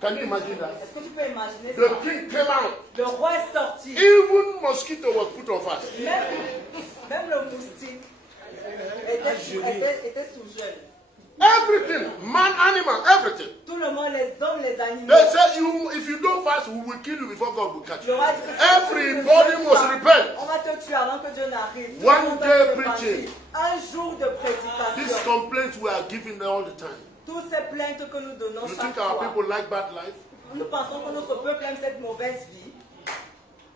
Can you imagine that? Est-ce que tu peux imaginer The ça? king came out. Le roi est sorti. Even mosquito was put on fast. Même le moustique était sous jeûne. Everything, man, animal, everything. Tout le monde, les hommes, les animaux. They said, if you don't fast, we will kill you before God will catch Le you. roi dit que Everybody must repent. on va te tuer avant que Dieu n'arrive. Tout One le monde day va se repentir. preaching. Un jour de These prédication. complaints we are giving all the time. Toutes ces plaintes que nous donnons You chaque think our fois. people like bad life? Nous pensons que notre peuple aime cette mauvaise vie.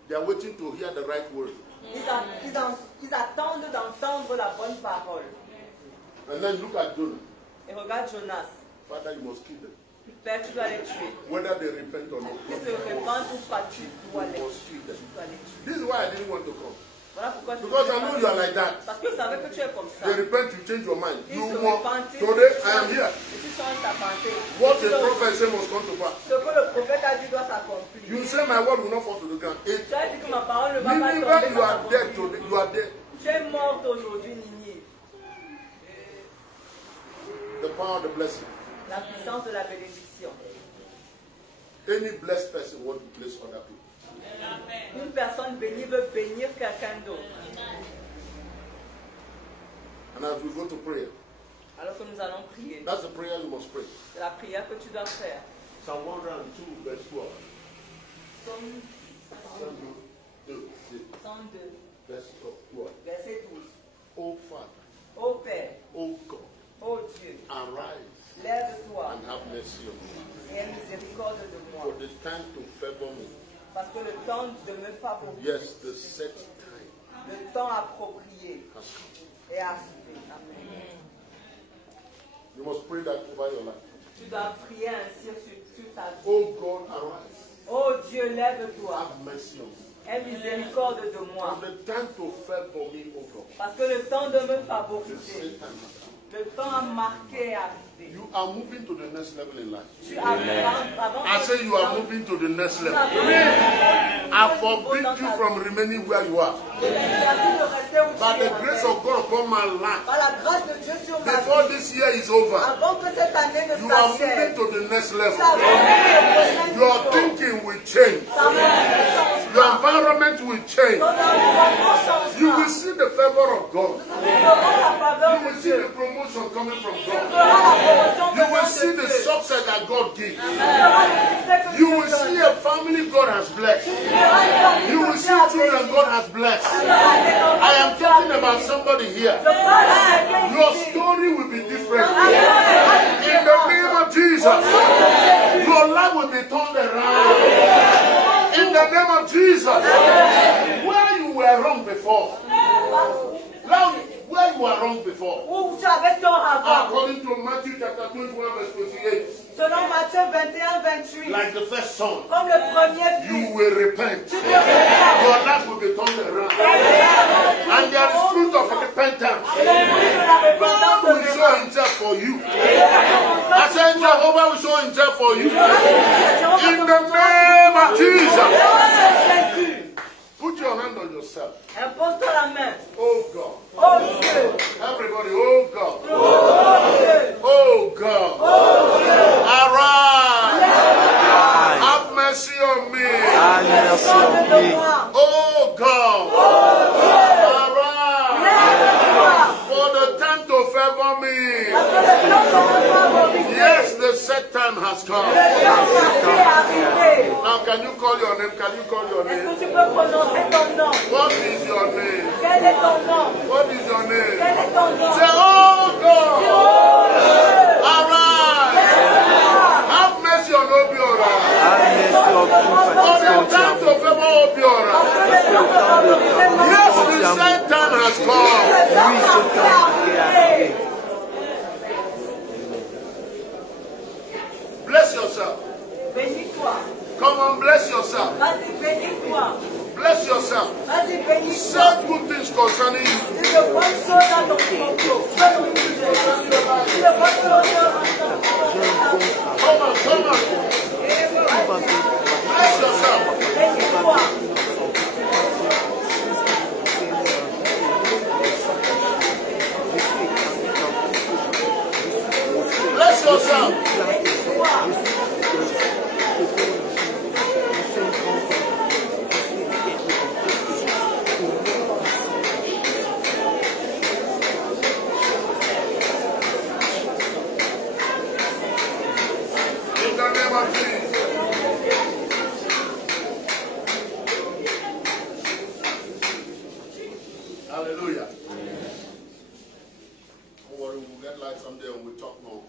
They are waiting to hear the right word. Ils attendent d'entendre la bonne parole. And then look at Jonah. Et regarde Jonas. Father, you must kill them. Père, tu dois les tuer. Whether they repent or not. Qu'ils se répandent ou pas, tu dois les You must tuer. kill them. Tu dois les tuer. This is why I didn't want to come. Voilà pourquoi je Because ne I veux know pas you are venir. like that. Parce que je savais que tu es comme ça. They repent, you change your mind. Ils You se must. repentent. Today I am here. Et tu changes ta pensée. What Et tu the dois- prophet said must come to pass. Ce que le prophète a dit doit s'accomplir. You say my word will not fall to the ground. Tu as dit que ma parole ne va pas tomber Nineveh, you sans are dead accomplir. today. You are dead. Tu es morte aujourd'hui, Ninive. The power of the blessing. La puissance de la bénédiction. Any blessed person want to bless other people. Une personne bénie veut bénir quelqu'un d'autre. And as we go to prayer, Alors que nous allons prier. that's the prayer you must pray. C'est la prière que tu dois faire. Psalm 102, verse 12. Psaume Psalm 102, 102, verse 12. verset 12. Oh Father, Ô Père, oh God, ô Dieu, arise lève-toi and have mercy on me. et aie miséricorde de For moi. the time to favor me. Parce que le temps de me favoriser, Yes, the set time le temps approprié has come. est arrivé. Amen. You must pray that over your life. Tu dois prier ainsi sur ta vie. Oh God, arise. Ô Dieu, lève-toi, Have mercy on me. aie miséricorde de moi. For the time to favor me, oh God. Parce que le temps de me The favoriser, set time has come. le temps a marqué est arrivé. You are moving to the next level in life. Tu avant I say you are moving to the next level. I forbid you from remaining where you are. By the grace of God upon my life, Par la grâce de Dieu sur ma before vie, this year is over, avant que cette année ne you are moving s'achève, to the next level. tu avances Your thinking will change. Your environment will change. You will see the favor of God. You will see the promotion coming from God. You will see the success that God gives. You will see a family God has blessed. You will see children God has blessed. I am talking about somebody here. Your story will be different. In the name of Jesus, your life will be turned around. In the name of Jesus, where you were wrong before, where you were wrong before, according to Matthew chapter 21 verse 28, selon Matthieu 21-28, like the first son, comme le premier you fils, will repent. Your life will be turned around. And there is fruit of repentance. God will show himself for you. I said Jehovah will show himself for you. In the name of Jesus. Put your hand on yourself. impose-toi la main. Oh God. Oh Dieu. Everybody, oh God. Oh Dieu. Oh God. Oh Dieu. Arise. Have mercy on me. Oh God. Arise. For the time to favor me. Yes, the set time has come. Now can you call your name? Can you call your Est-ce name? que tu peux prononcer ton nom? What is your name? Quel est ton nom? What is your name? Quel est ton nom? Say, oh God. Arise. Have mercy on Obiora. For the time to favor Obiora. Yes, the set time has come. Bless yourself. Bénis-toi. Come on, bless yourself. Vas-y, bénis-toi. Bless yourself. Vas-y, bénis-toi. Say good things concerning you. Dis de bonnes choses à ton propos. Dis de bonnes choses Come on, come on. Bless yourself. bénis-toi. Bless yourself. In the name of Jesus. Hallelujah. Don't worry, we'll get light someday and we'll talk more.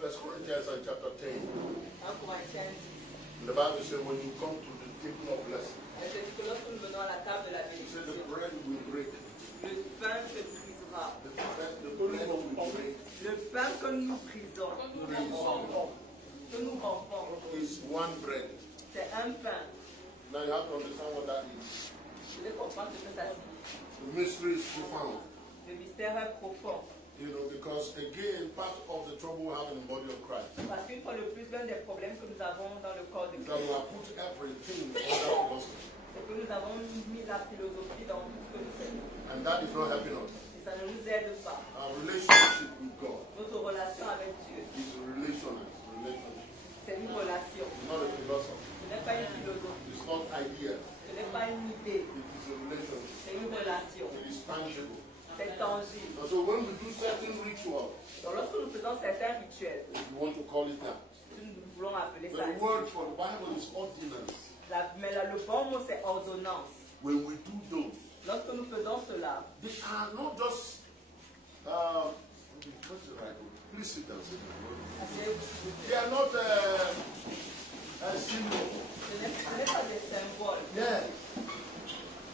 First Corinthians chapter 10. The Bible says when you come to the table of blessing, it says the bread will break. The bread will break. Le pain que nous brisons, que nous rompons, Is one bread. c'est un pain. Now you have to understand what that is. Je vais comprendre ce que ça dit. The mystery is profound. Le mystère est profond. You know, because again, part of the trouble we have in the body of Christ Parce qu'une fois de plus, l'un des problèmes que nous avons dans le corps de is that we Christ, have put everything under philosophy. c'est que nous avons mis la philosophie dans tout ce que nous faisons. And that is not helping us. Et ça ne nous aide pas. Our relationship with God Notre relation avec Dieu, is a relationship. c'est une relation. It's not a philosophy. Ce n'est pas une philosophie. It's not idea. Ce n'est pas une idée. It is a relationship. C'est une relation. It is tangible. C'est tangible. And so when we do certain rituals, Donc lorsque nous faisons certains rituels, if you want to call it that, si nous voulons appeler ça the ainsi, word for the Bible is ordinance. mais là, le bon mot c'est ordonnance. When we do those, Lorsque nous faisons cela, they are not just what's the right word? Please sit down. They are not a symbol. ce n'est pas des symboles. Yeah.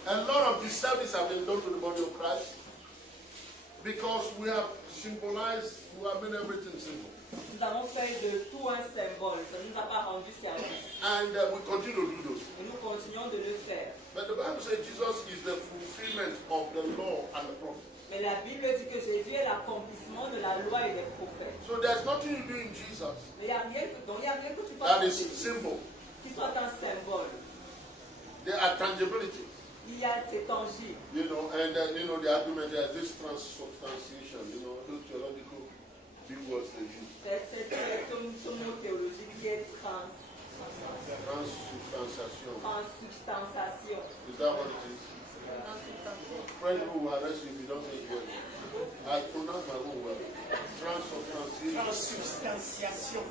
A lot of disservice have been done to the body of Christ because we have symbolized, we have made everything simple. Nous avons fait de tout un symbole. Ça ne nous a pas rendu service. And we continue to do those. Et nous continuons de le faire. But the Bible says Jesus is the fulfillment of the law and the prophets. Mais la Bible dit que Jésus est l'accomplissement de la loi et des prophètes. So there's nothing you do in Jesus Mais il n'y a rien que tu that fasses is symbol. qui soit un symbole. There are tangibility. Il y a, c'est tangible. You know, and you know the argument is this transubstantiation, you know, those theological big words they use. C'est ce mot théologique qui est Transubstantiation. transubstantiation. Is that what it is? Friend who will arrest you if you don't say it well. I pronounce my own well. Transubstantiation. Transubstantiation.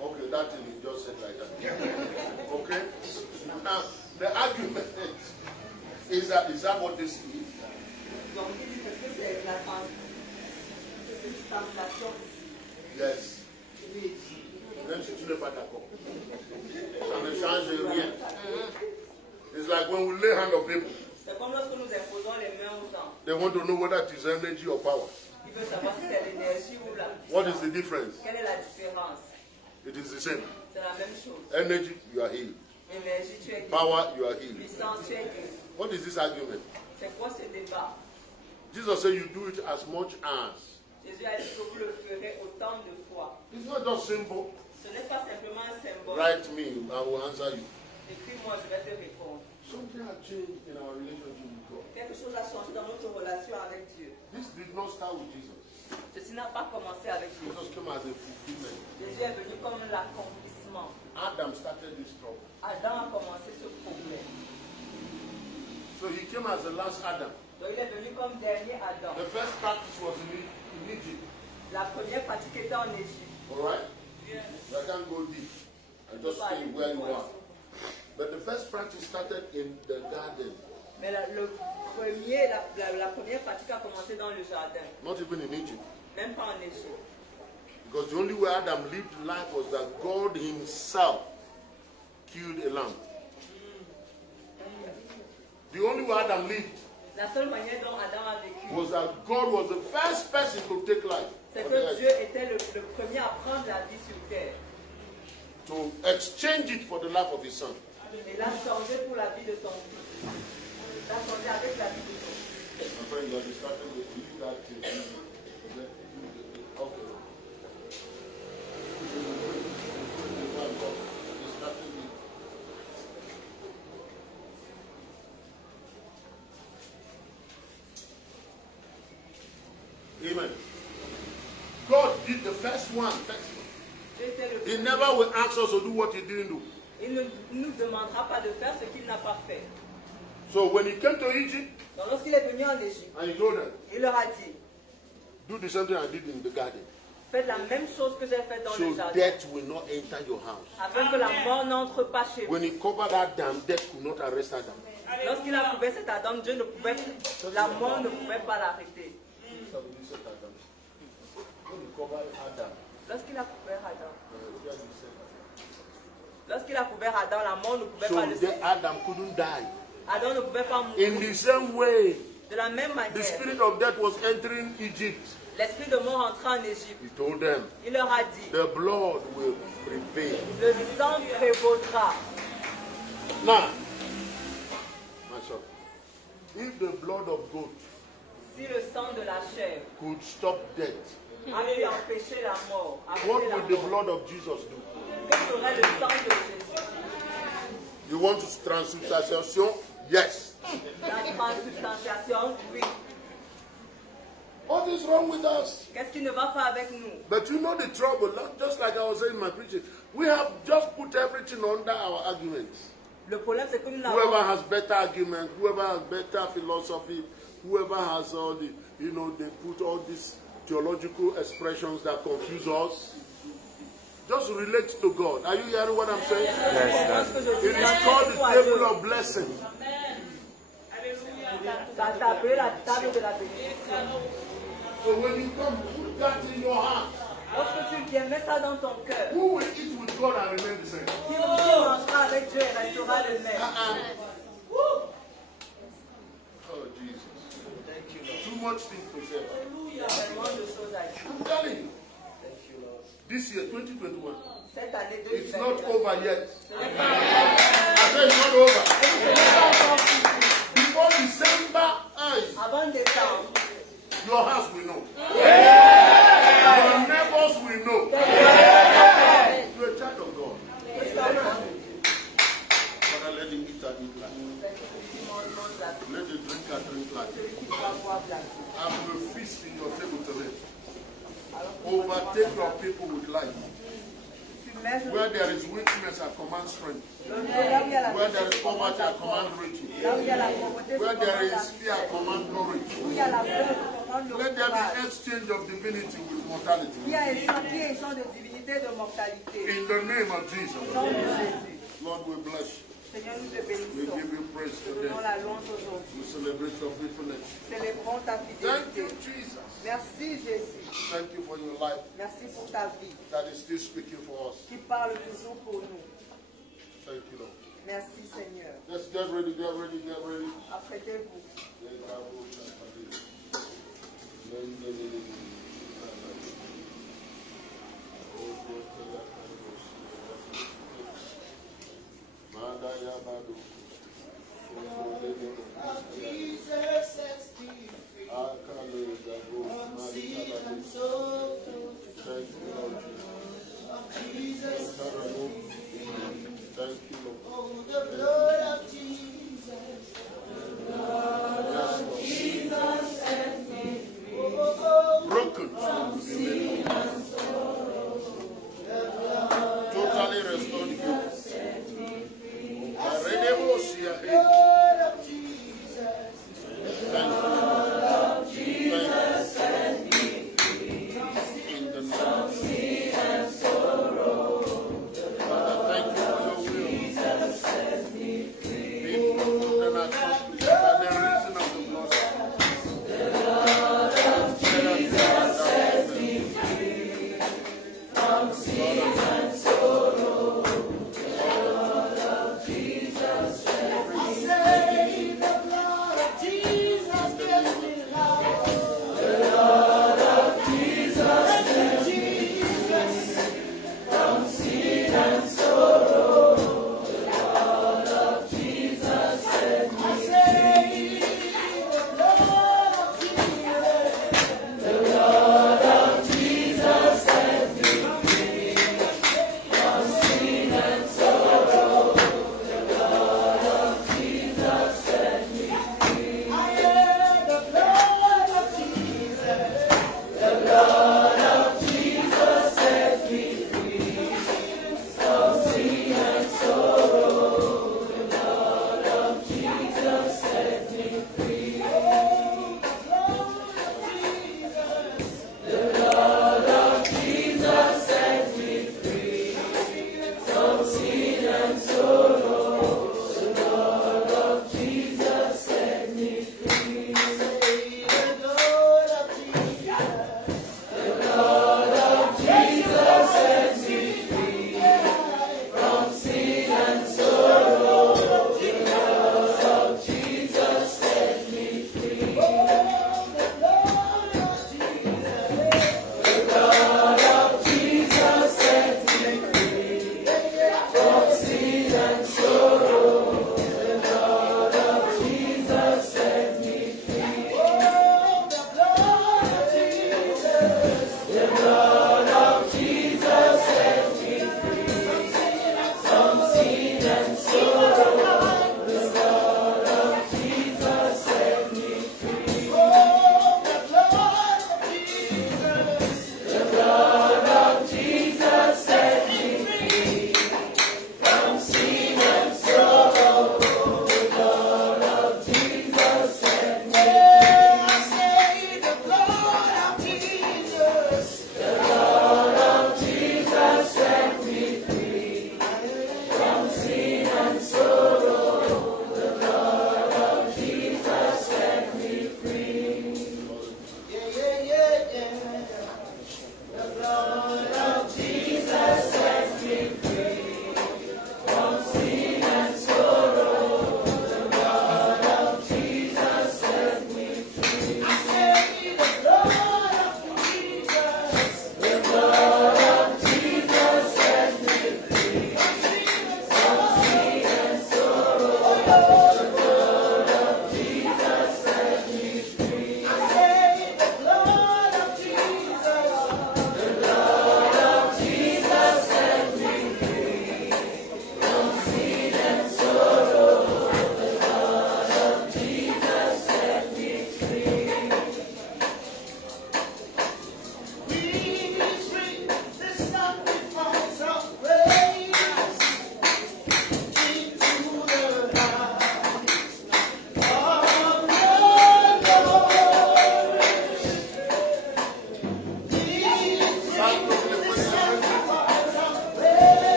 Okay, that thing you just said like that. Okay? Now, the argument is that what this is? Yes. Même si tu n'es pas d'accord. Ça ne change rien. It's like when we lay hand on people. They want to know whether it is energy or power. What is the difference? It is the same. Energy, you are healed. Power, you are healed. What is this argument? Jesus said you do it as much as. It's not just simple. Write me, I will answer you. Something has changed in our relationship with God. Quelque chose a changé dans notre relation avec Dieu. This did not start with Jesus. Ceci n'a pas commencé avec Jésus. Jesus came as a fulfillment. Jésus est venu comme l'accomplissement. Adam started this trouble. Adam a commencé ce problème. So he came as the last Adam. Donc il est venu comme dernier Adam. The first practice was in Egypt. La première pratique était en Égypte. All right? Yes. I can't go deep. I just stay where you are. But the first practice started in the garden. Mais la première pratique a commencé dans le jardin. Not even in Egypt. Même pas en Égypte. Because the only way Adam lived life was that God himself killed a lamb. The only way Adam lived la seule manière dont Adam a vécu was that God was the first person to take life. C'est que Dieu était le premier à prendre la vie sur terre. To exchange it for the life of his son. Il a changé pour la vie de son fils. Il a changé avec la vie de son fils. My friend, you are distracted with leave that thing. Okay. Amen. God did the first one. He never will ask us to do what he didn't do. Il ne nous demandera pas de faire ce qu'il n'a pas fait. So when he came to Egypt, donc lorsqu'il est venu en Égypte, and he told them, il leur a dit, do the same thing I did in the garden. Faites la même chose que j'ai fait dans le jardin. So death will not enter your house. Afin que la mort n'entre pas chez vous. When he covered Adam, death could not arrest Adam. Lorsqu'il a couvert cet Adam, la mort ne pouvait pas l'arrêter. Lorsqu'il a couvert Adam. Lorsqu'il a couvert Adam, la mort ne pouvait pas le faire. So Adam couldn't die. Adam ne pouvait pas mourir. In the same way, de la même manière, the spirit of death was entering Egypt. L'esprit de mort entrait en Égypte. He told them, il leur a dit, the blood will prevail. Le sang prévaudra. Now, my son, if the blood of goat si le sang de la chair could stop death, a pu empêcher la mort, what would the blood of Jesus do? Que ferait le sang de Jésus? You want transubstantiation? Yes. La transubstantiation, oui. What is wrong with us? Qu'est-ce qui ne va pas avec nous? But you know the trouble, just like I was saying in my preaching, we have just put everything under our arguments. Le problème, c'est que nous whoever has better arguments, whoever has better philosophy, whoever has all the, they put all these theological expressions that confuse us. Just relate to God. Are you hearing what I'm saying? Yes, it is called the table of blessing. So when you come, put that in your heart. Lorsque tu viens, mets ça dans ton cœur. Who will eat with God and remain the same? Qui mangera avec Dieu et restera le même. Oh Jesus. Thank you, Lord. Too much things to say. I'm telling you. This year, 2021. Cette année it's not over yet. I said it's not over. Before December ends, avant décembre, your house will know. Your neighbors will know. You're a child of God. Father, let him eat and eat life. Let the drinker drink life. Have a feast in your table today. Overtake your people with life. Where there is weakness, I command strength. Where there is poverty, I command riches. Where there is fear, I command courage. prendre le Let there courage. be exchange of divinity with mortality. Il y a échange de divinité et de mortalité. In the name of Jesus. Au nom de Jésus. Lord, we bless you. Seigneur, nous te We bénissons. give you praise Nous today. donnons la louange aujourd'hui. We celebrate your faithfulness. Célébrons ta Thank fidélité. you, Jesus. Merci Jésus. Thank you for your life Merci pour ta vie that is still speaking for us. qui parle toujours pour nous. Thank you, Lord. Merci Seigneur. Let's get ready, get ready, get ready. Apprêtez-vous. Jesus sets me free. From sin and sorrow. Thank you, Lord Jesus. Thank you, Lord. Oh, the blood of Jesus. Jesus set me free. Oh, Broken. from sin and sorrow. Totally restored you. Set me free. Renemosia. Blood of Jesus. Thank you. Blood of Jesus set me free. In the name From sin and sorrow. Father, thank you for your will. Jesus set me free. Being moved and accomplished by the reason of the blood. Blood of Jesus set me free. From sin and sorrow. Blood of Jesus set me free. I say the blood of Jesus gives me life. The blood of Jesus set me free. From sin and sorrow. The blood of Jesus set me free. The blood of Jesus. The blood of Jesus set me free. From sin and sorrow. The blood of Jesus set me free. I am the blood of Jesus. The blood of Jesus set me free. From sin and sorrow. The blood of Jesus set me free. Oh, the blood of Jesus. The blood of Jesus set me free. From sin and sorrow. The blood of Jesus set me free. The blood of Jesus. The blood of Jesus set me free. From sin and sorrow. The blood of Jesus set me free. Oh, the blood of Jesus. The blood of Jesus set me free. From sin and sorrow. The blood of Jesus set me free. Oh, the blood of Jesus. The blood of Jesus set me free. From sin and sorrow. The blood of Jesus set me free. Oh, the blood of Jesus. The blood of Jesus set me free. From sin and sorrow. The blood of Jesus set me free. I say the blood of Jesus. The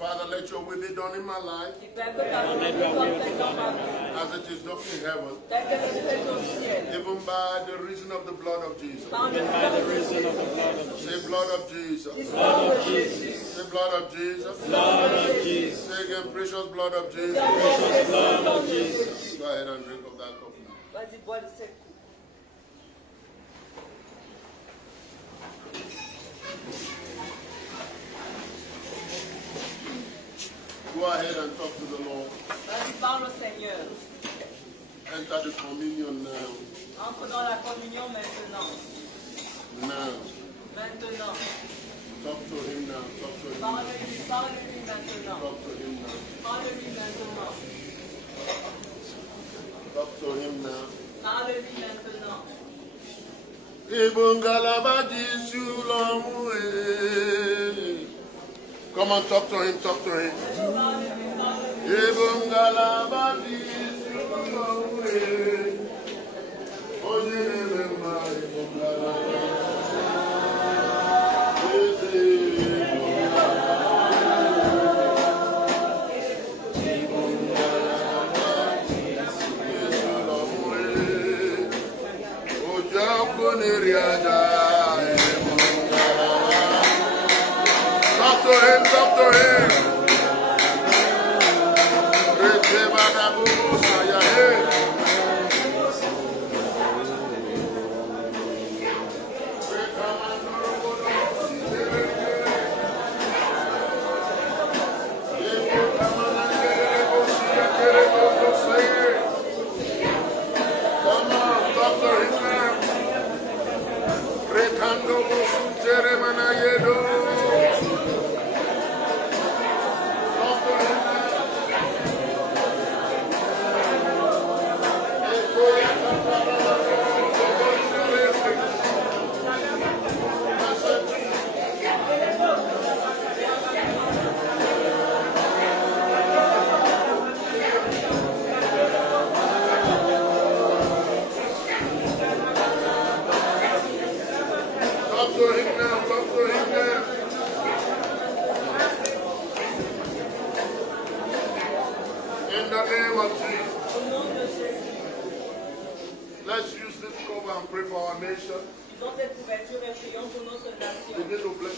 Father, let your will be done in my life as it is done in heaven, even by the reason of the blood of Jesus. Say blood of Jesus. Say blood of Jesus. Say again, precious blood of Jesus. Go ahead and drink of that cup now. Go ahead and talk to the Lord. Enter the communion now. Entre dans la communion maintenant. Now. Maintenant. Talk to him now. Talk to him. Parle-lui maintenant. Talk to him now. Parle-lui maintenant. Talk to him now. Parle-lui maintenant. Come on, talk to him, talk to him. Talk to him, talk to him.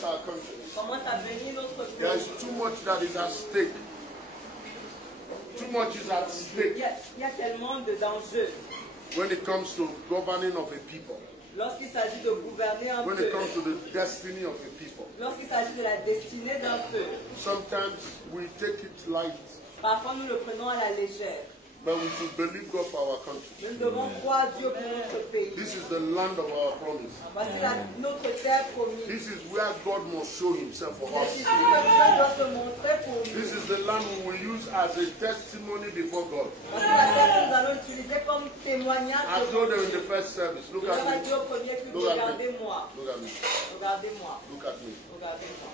affect our country. commence à venir notre There is pays. too much that is at stake. Too much is at stake Il y a tellement de dangers when it comes to governing of a people, lorsqu'il s'agit de gouverner un when it peu, comes to the destiny of a people. lorsqu'il s'agit de la destinée d'un peuple. Sometimes we take it light, Parfois, nous le prenons à la légère. but we should believe God for our country. Nous devons croire Dieu pour notre pays. This is the land of our promise. Voici notre terre promise. This is where God must show himself for C'est ici us. que Dieu doit se montrer pour nous. This is the land we will use as a testimony before God. Voici la terre que nous allons utiliser comme témoignage. I told them in the first service, look Je leur ai at dit me, au premier culte, Look at me. regardez-moi, look at me, regardez-moi, look at me. regardez-moi.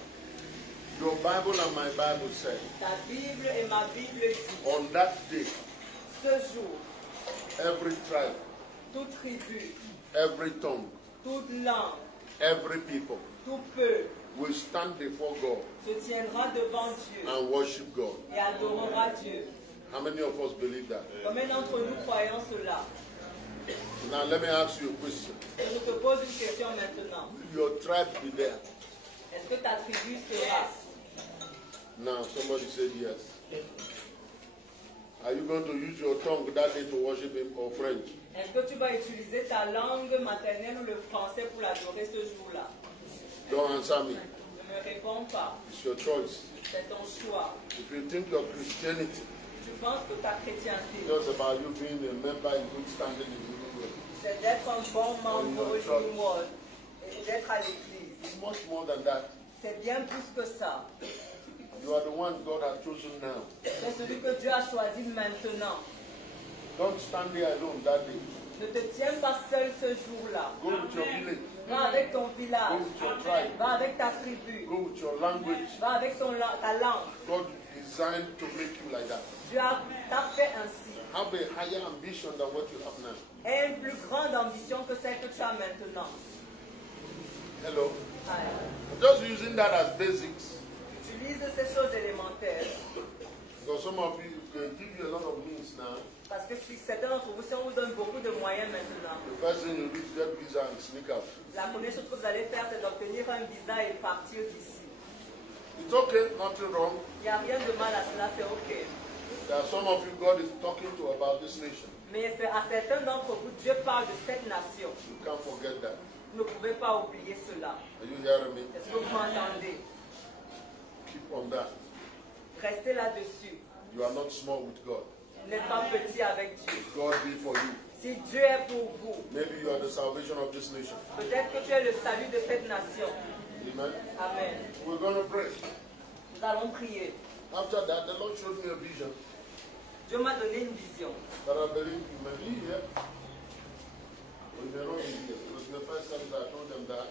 Your Bible and my Bible said, Ta Bible et ma Bible dit, on that day, ce jour, every tribe, toute tribu, every tongue, toute langue, every people tout peuple will stand before God se tiendra devant Dieu and worship God. et adorera Dieu. How many of us believe that? Combien d'entre nous croyons cela? Now let me ask you a question. Je te pose une question maintenant. Will your tribe be there? Est-ce que ta tribu sera? Now somebody said yes. Are you going to use your tongue that day to worship him or French? Est-ce que tu vas utiliser ta langue maternelle ou le français pour l'adorer ce jour-là? Don't answer me. Ne me réponds pas. It's your choice. C'est ton choix. If you think your Christianity Tu penses que ta chrétienté, is just about you being a member in good standing in the world, c'est d'être un bon membre du monde et d'être à l'église. it's much more than that. C'est bien plus que ça. You are the one God has chosen now. C'est celui que Dieu a choisi maintenant. Don't stand there alone that day. Ne te tiens pas seul ce jour-là. Go with your village. Va avec ton Go village. with your tribe. Va avec ta tribu. Go with your language. Va avec ta langue. God designed to make you like that. Dieu t'a fait ainsi. Have a higher ambition than what you have now. Et une plus grande ambition que celle que tu as maintenant. Hello? Allez. I'm just using that as basics. Utilise ces choses élémentaires. Because some of you can give you a lot of means now. Parce que certains d'entre vous, si on vous donne beaucoup de moyens maintenant, The first thing you do is get visa and sneak out. la première chose que vous allez faire, c'est d'obtenir un visa et partir d'ici. It's okay, nothing wrong. Il n'y a rien de mal à cela, c'est OK. There are some of you God is talking to about this nation. Mais à certains d'entre vous, Dieu parle de cette nation. You can't forget that. Vous ne pouvez pas oublier cela. Are you hearing me? Est-ce que vous m'entendez? Keep on that. Restez là-dessus. You are not small with God. Vous n'êtes pas petit avec Dieu. God be for you. Si Dieu est pour vous, Maybe you are the salvation of this nation. peut-être que tu es le salut de cette nation. Amen. Amen. We're going to pray. Nous allons prier. After that, the Lord showed me a vision Dieu m'a donné une vision. that I believe you may be here. We may not be here. It was the first time I told them that.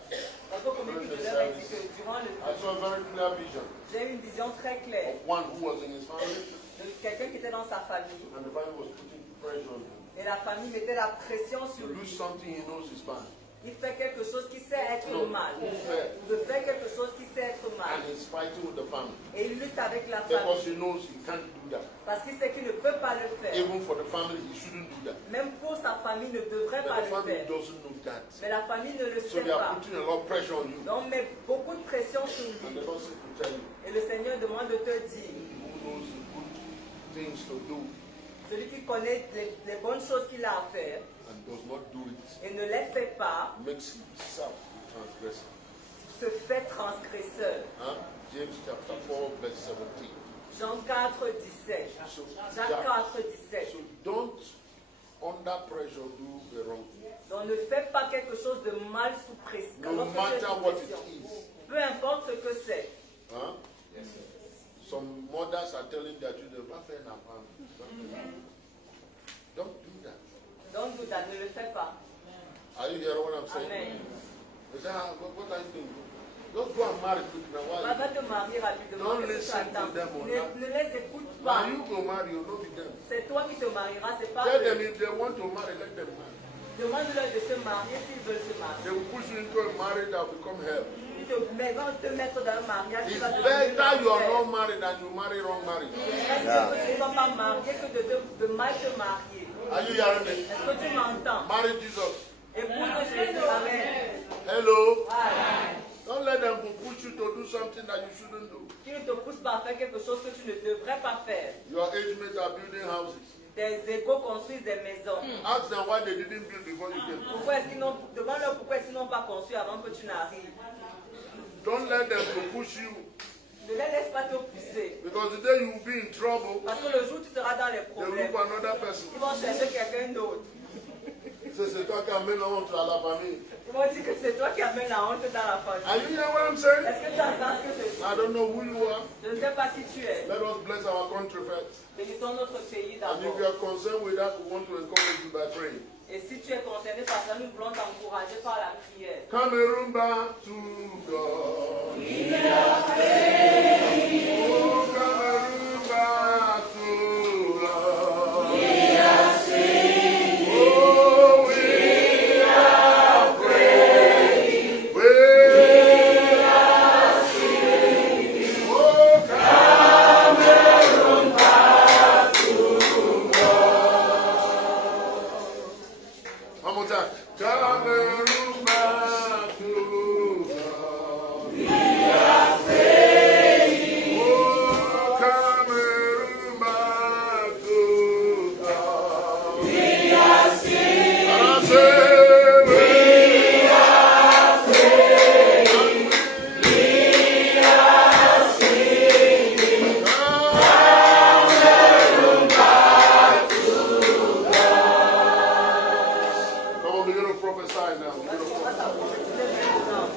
Parce que comme je leur ai dit que durant I saw a very clear vision j'ai eu une vision très claire of one who was in his family, de quelqu'un qui était dans sa famille. and the family was putting pressure on him. Et la famille mettait la pression To sur do lui. something he knows is bad. Il fait quelque chose qui sait être No, mal. unfair. Ou de faire quelque chose qui sait être mal. And he's fighting with the family. Et il lutte avec la Because famille. he knows he can't do that. Parce qu'il sait qu'il ne peut pas le faire. Even for the family, he shouldn't do that. Même pour sa famille, ne devrait But pas the le family faire. doesn't know that. Mais la famille ne le So sait they are pas. putting a lot of pressure on you. Donc, on met beaucoup de pression sur And lui. the Lord said to tell you Et le Seigneur demande de te dire, who knows the good things to do celui qui connaît les bonnes choses qu'il a à faire and does not do it et ne les fait pas, makes himself a transgressor. se fait transgresseur. Huh? James chapter 4, verse 17. Jean 4, 17. So, Jean 4, 17. so don't, under pressure, do the wrong thing. Donc ne fais pas quelque chose de mal sous pression. No Lorsque tu es matter sous what it pression. is. Peu importe ce que c'est. Huh? Some mothers are telling their children, don't do that. Donc Bouddha, ne le fais pas. Are you hearing what I'm saying? Amen. They say, what are you doing? Just go and marry quick now. Why? Va te marier rapidement. Don't Qu'est-ce que tu listen to attends? them on that. Ne les écoute Now pas. you go marry, you know with them. C'est toi qui te marieras, c'est pas Tell them eux. if they want to marry, let them marry. Demande-leur de se marier s'ils veulent se marier. They will push you into a marriage that will become hell. Ils vont te mettre dans un mariage qui It's va te devenir better you are l'enfer. not married than you marry wrong marriage. Est-ce que tu ne sois pas marié que de mal te marier? Are you hearing me? Est-ce que tu m'entends? Marry Jesus. Épouse Jésus. Amen. Hello. Amen. Don't let them push you to do something that you shouldn't do. Qui ne te poussent pas à faire quelque chose que tu ne devrais pas faire. Your age mates are building houses. Tes égaux construisent des maisons. Ask them why they didn't build before you came. Pourquoi est-ce qu'ils n'ont, demande-leur pourquoi est-ce qu'ils n'ont pas construit avant que tu n'arrives. Don't let them push you. Ne les laisse pas te pousser. Because the day you will be in trouble, Parce que le jour où tu seras dans les they problèmes, look for another person. ils vont chercher quelqu'un d'autre. C'est toi qui amène la honte à la famille. Ils vont dire que c'est toi qui amènes la honte dans la famille. Are you hearing what I'm saying? Est-ce que tu entends ce que je dis? I don't know who you are. Je ne sais pas qui tu es. Let us bless our country first. Bénissons notre pays And if d'abord. you are concerned with that, we want to encourage you by praying. Et si tu es concerné par ça, nous voulons t'encourager par la prière. Cameroon back to God. Oh, Cameroon back to God. Oh, we are praying. We are singing. Oh, Cameroon back to God. One more time. Cameroon back to God. We are praying. Oh, Cameroon back to God. We are singing. I say, we are praying. We are singing. Cameroon back to God. Come on, begin to prophesy now.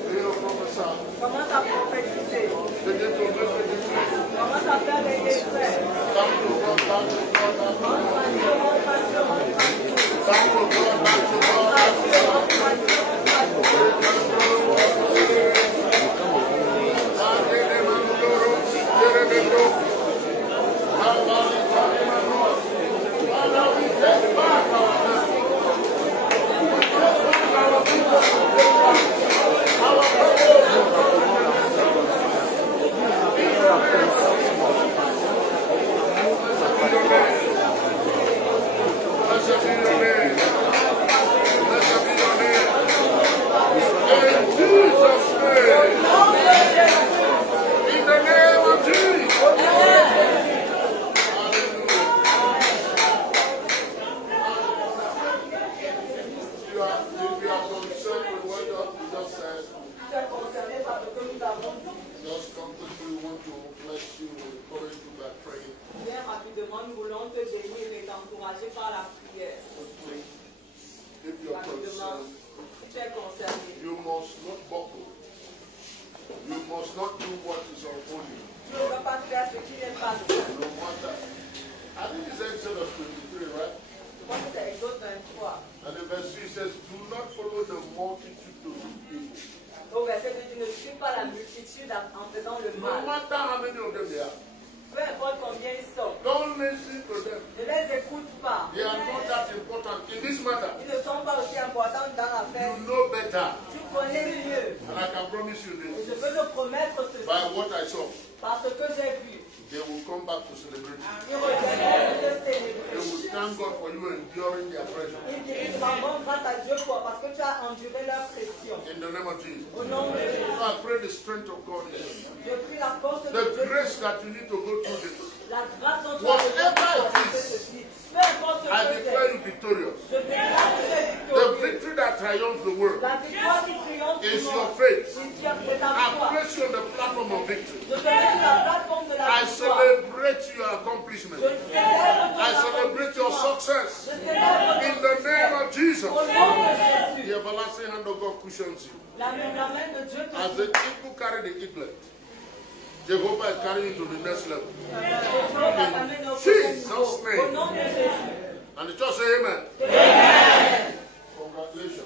Begin to prophesy. Commence à prophétiser. Begin to live in this place. Commence à faire des décrets. Back to God, back to God, back to God. Back to God, back to God. Blessed be your name. Blessed be your name. In Jesus' name. In the name of Jesus. Hallelujah. If you are concerned with what you just said, Tu es concerné par ce que nous avons dit. just come quickly. We want to bless you and encourage you by praying. Viens rapidement, nous voulons te bénir et t'encourager par la prière. Quickly. If you are Rapidement, concerned, si tu es concerné, you must not buckle. You must not do what is unholy. tu ne dois pas faire ce qui n'est pas sain. No matter. I think it's Exodus 23, right? Je crois que c'est Exode 23. And the verse 3 says, do not follow the multitude to do evil. Au verset 2, tu ne suis pas la multitude en faisant le No mal. matter how many of them they are. Peu importe combien ils sont, Don't listen to them. ne les écoute pas. They are not that important in this matter. Ils ne sont pas aussi importants dans l'affaire. You know better. Tu connais mieux. And I can promise you Et this. je peux te promettre ceci. By what I saw, Parce que j'ai vu. they will come back to celebrate you. Ils reviendront te They célébrer. will thank God for you enduring their pressure. Ils disent rendons grâce à Dieu parce que tu as enduré leur pression. In the name of Jesus. Au nom de Jésus. So I pray the strength of God in you. Je prie la force de The Dieu. grace that you need to go through this. La grâce dont tu Whatever as besoin it pour is, ceci. Peu importe ce I que declare c'est. you victorious. Je déclare que tu es The victorieux. victory that triumphs the world La victoire qui triomphe is du your monde. faith. C'est ta I foi. place you on the platform of victory. Je te mets sur la plateforme de la I victoire. celebrate your accomplishment. Je célèbre ton I celebrate your accomplissement. success. Je célèbre In ton the succès. name of Jesus. Au nom de Jésus. The everlasting hand of God cushions you. La main de Dieu te As the eagle carry the eaglet, Jehovah is carrying you to the next level. Au nom de Jésus. And the church say amen. Amen. Congratulations.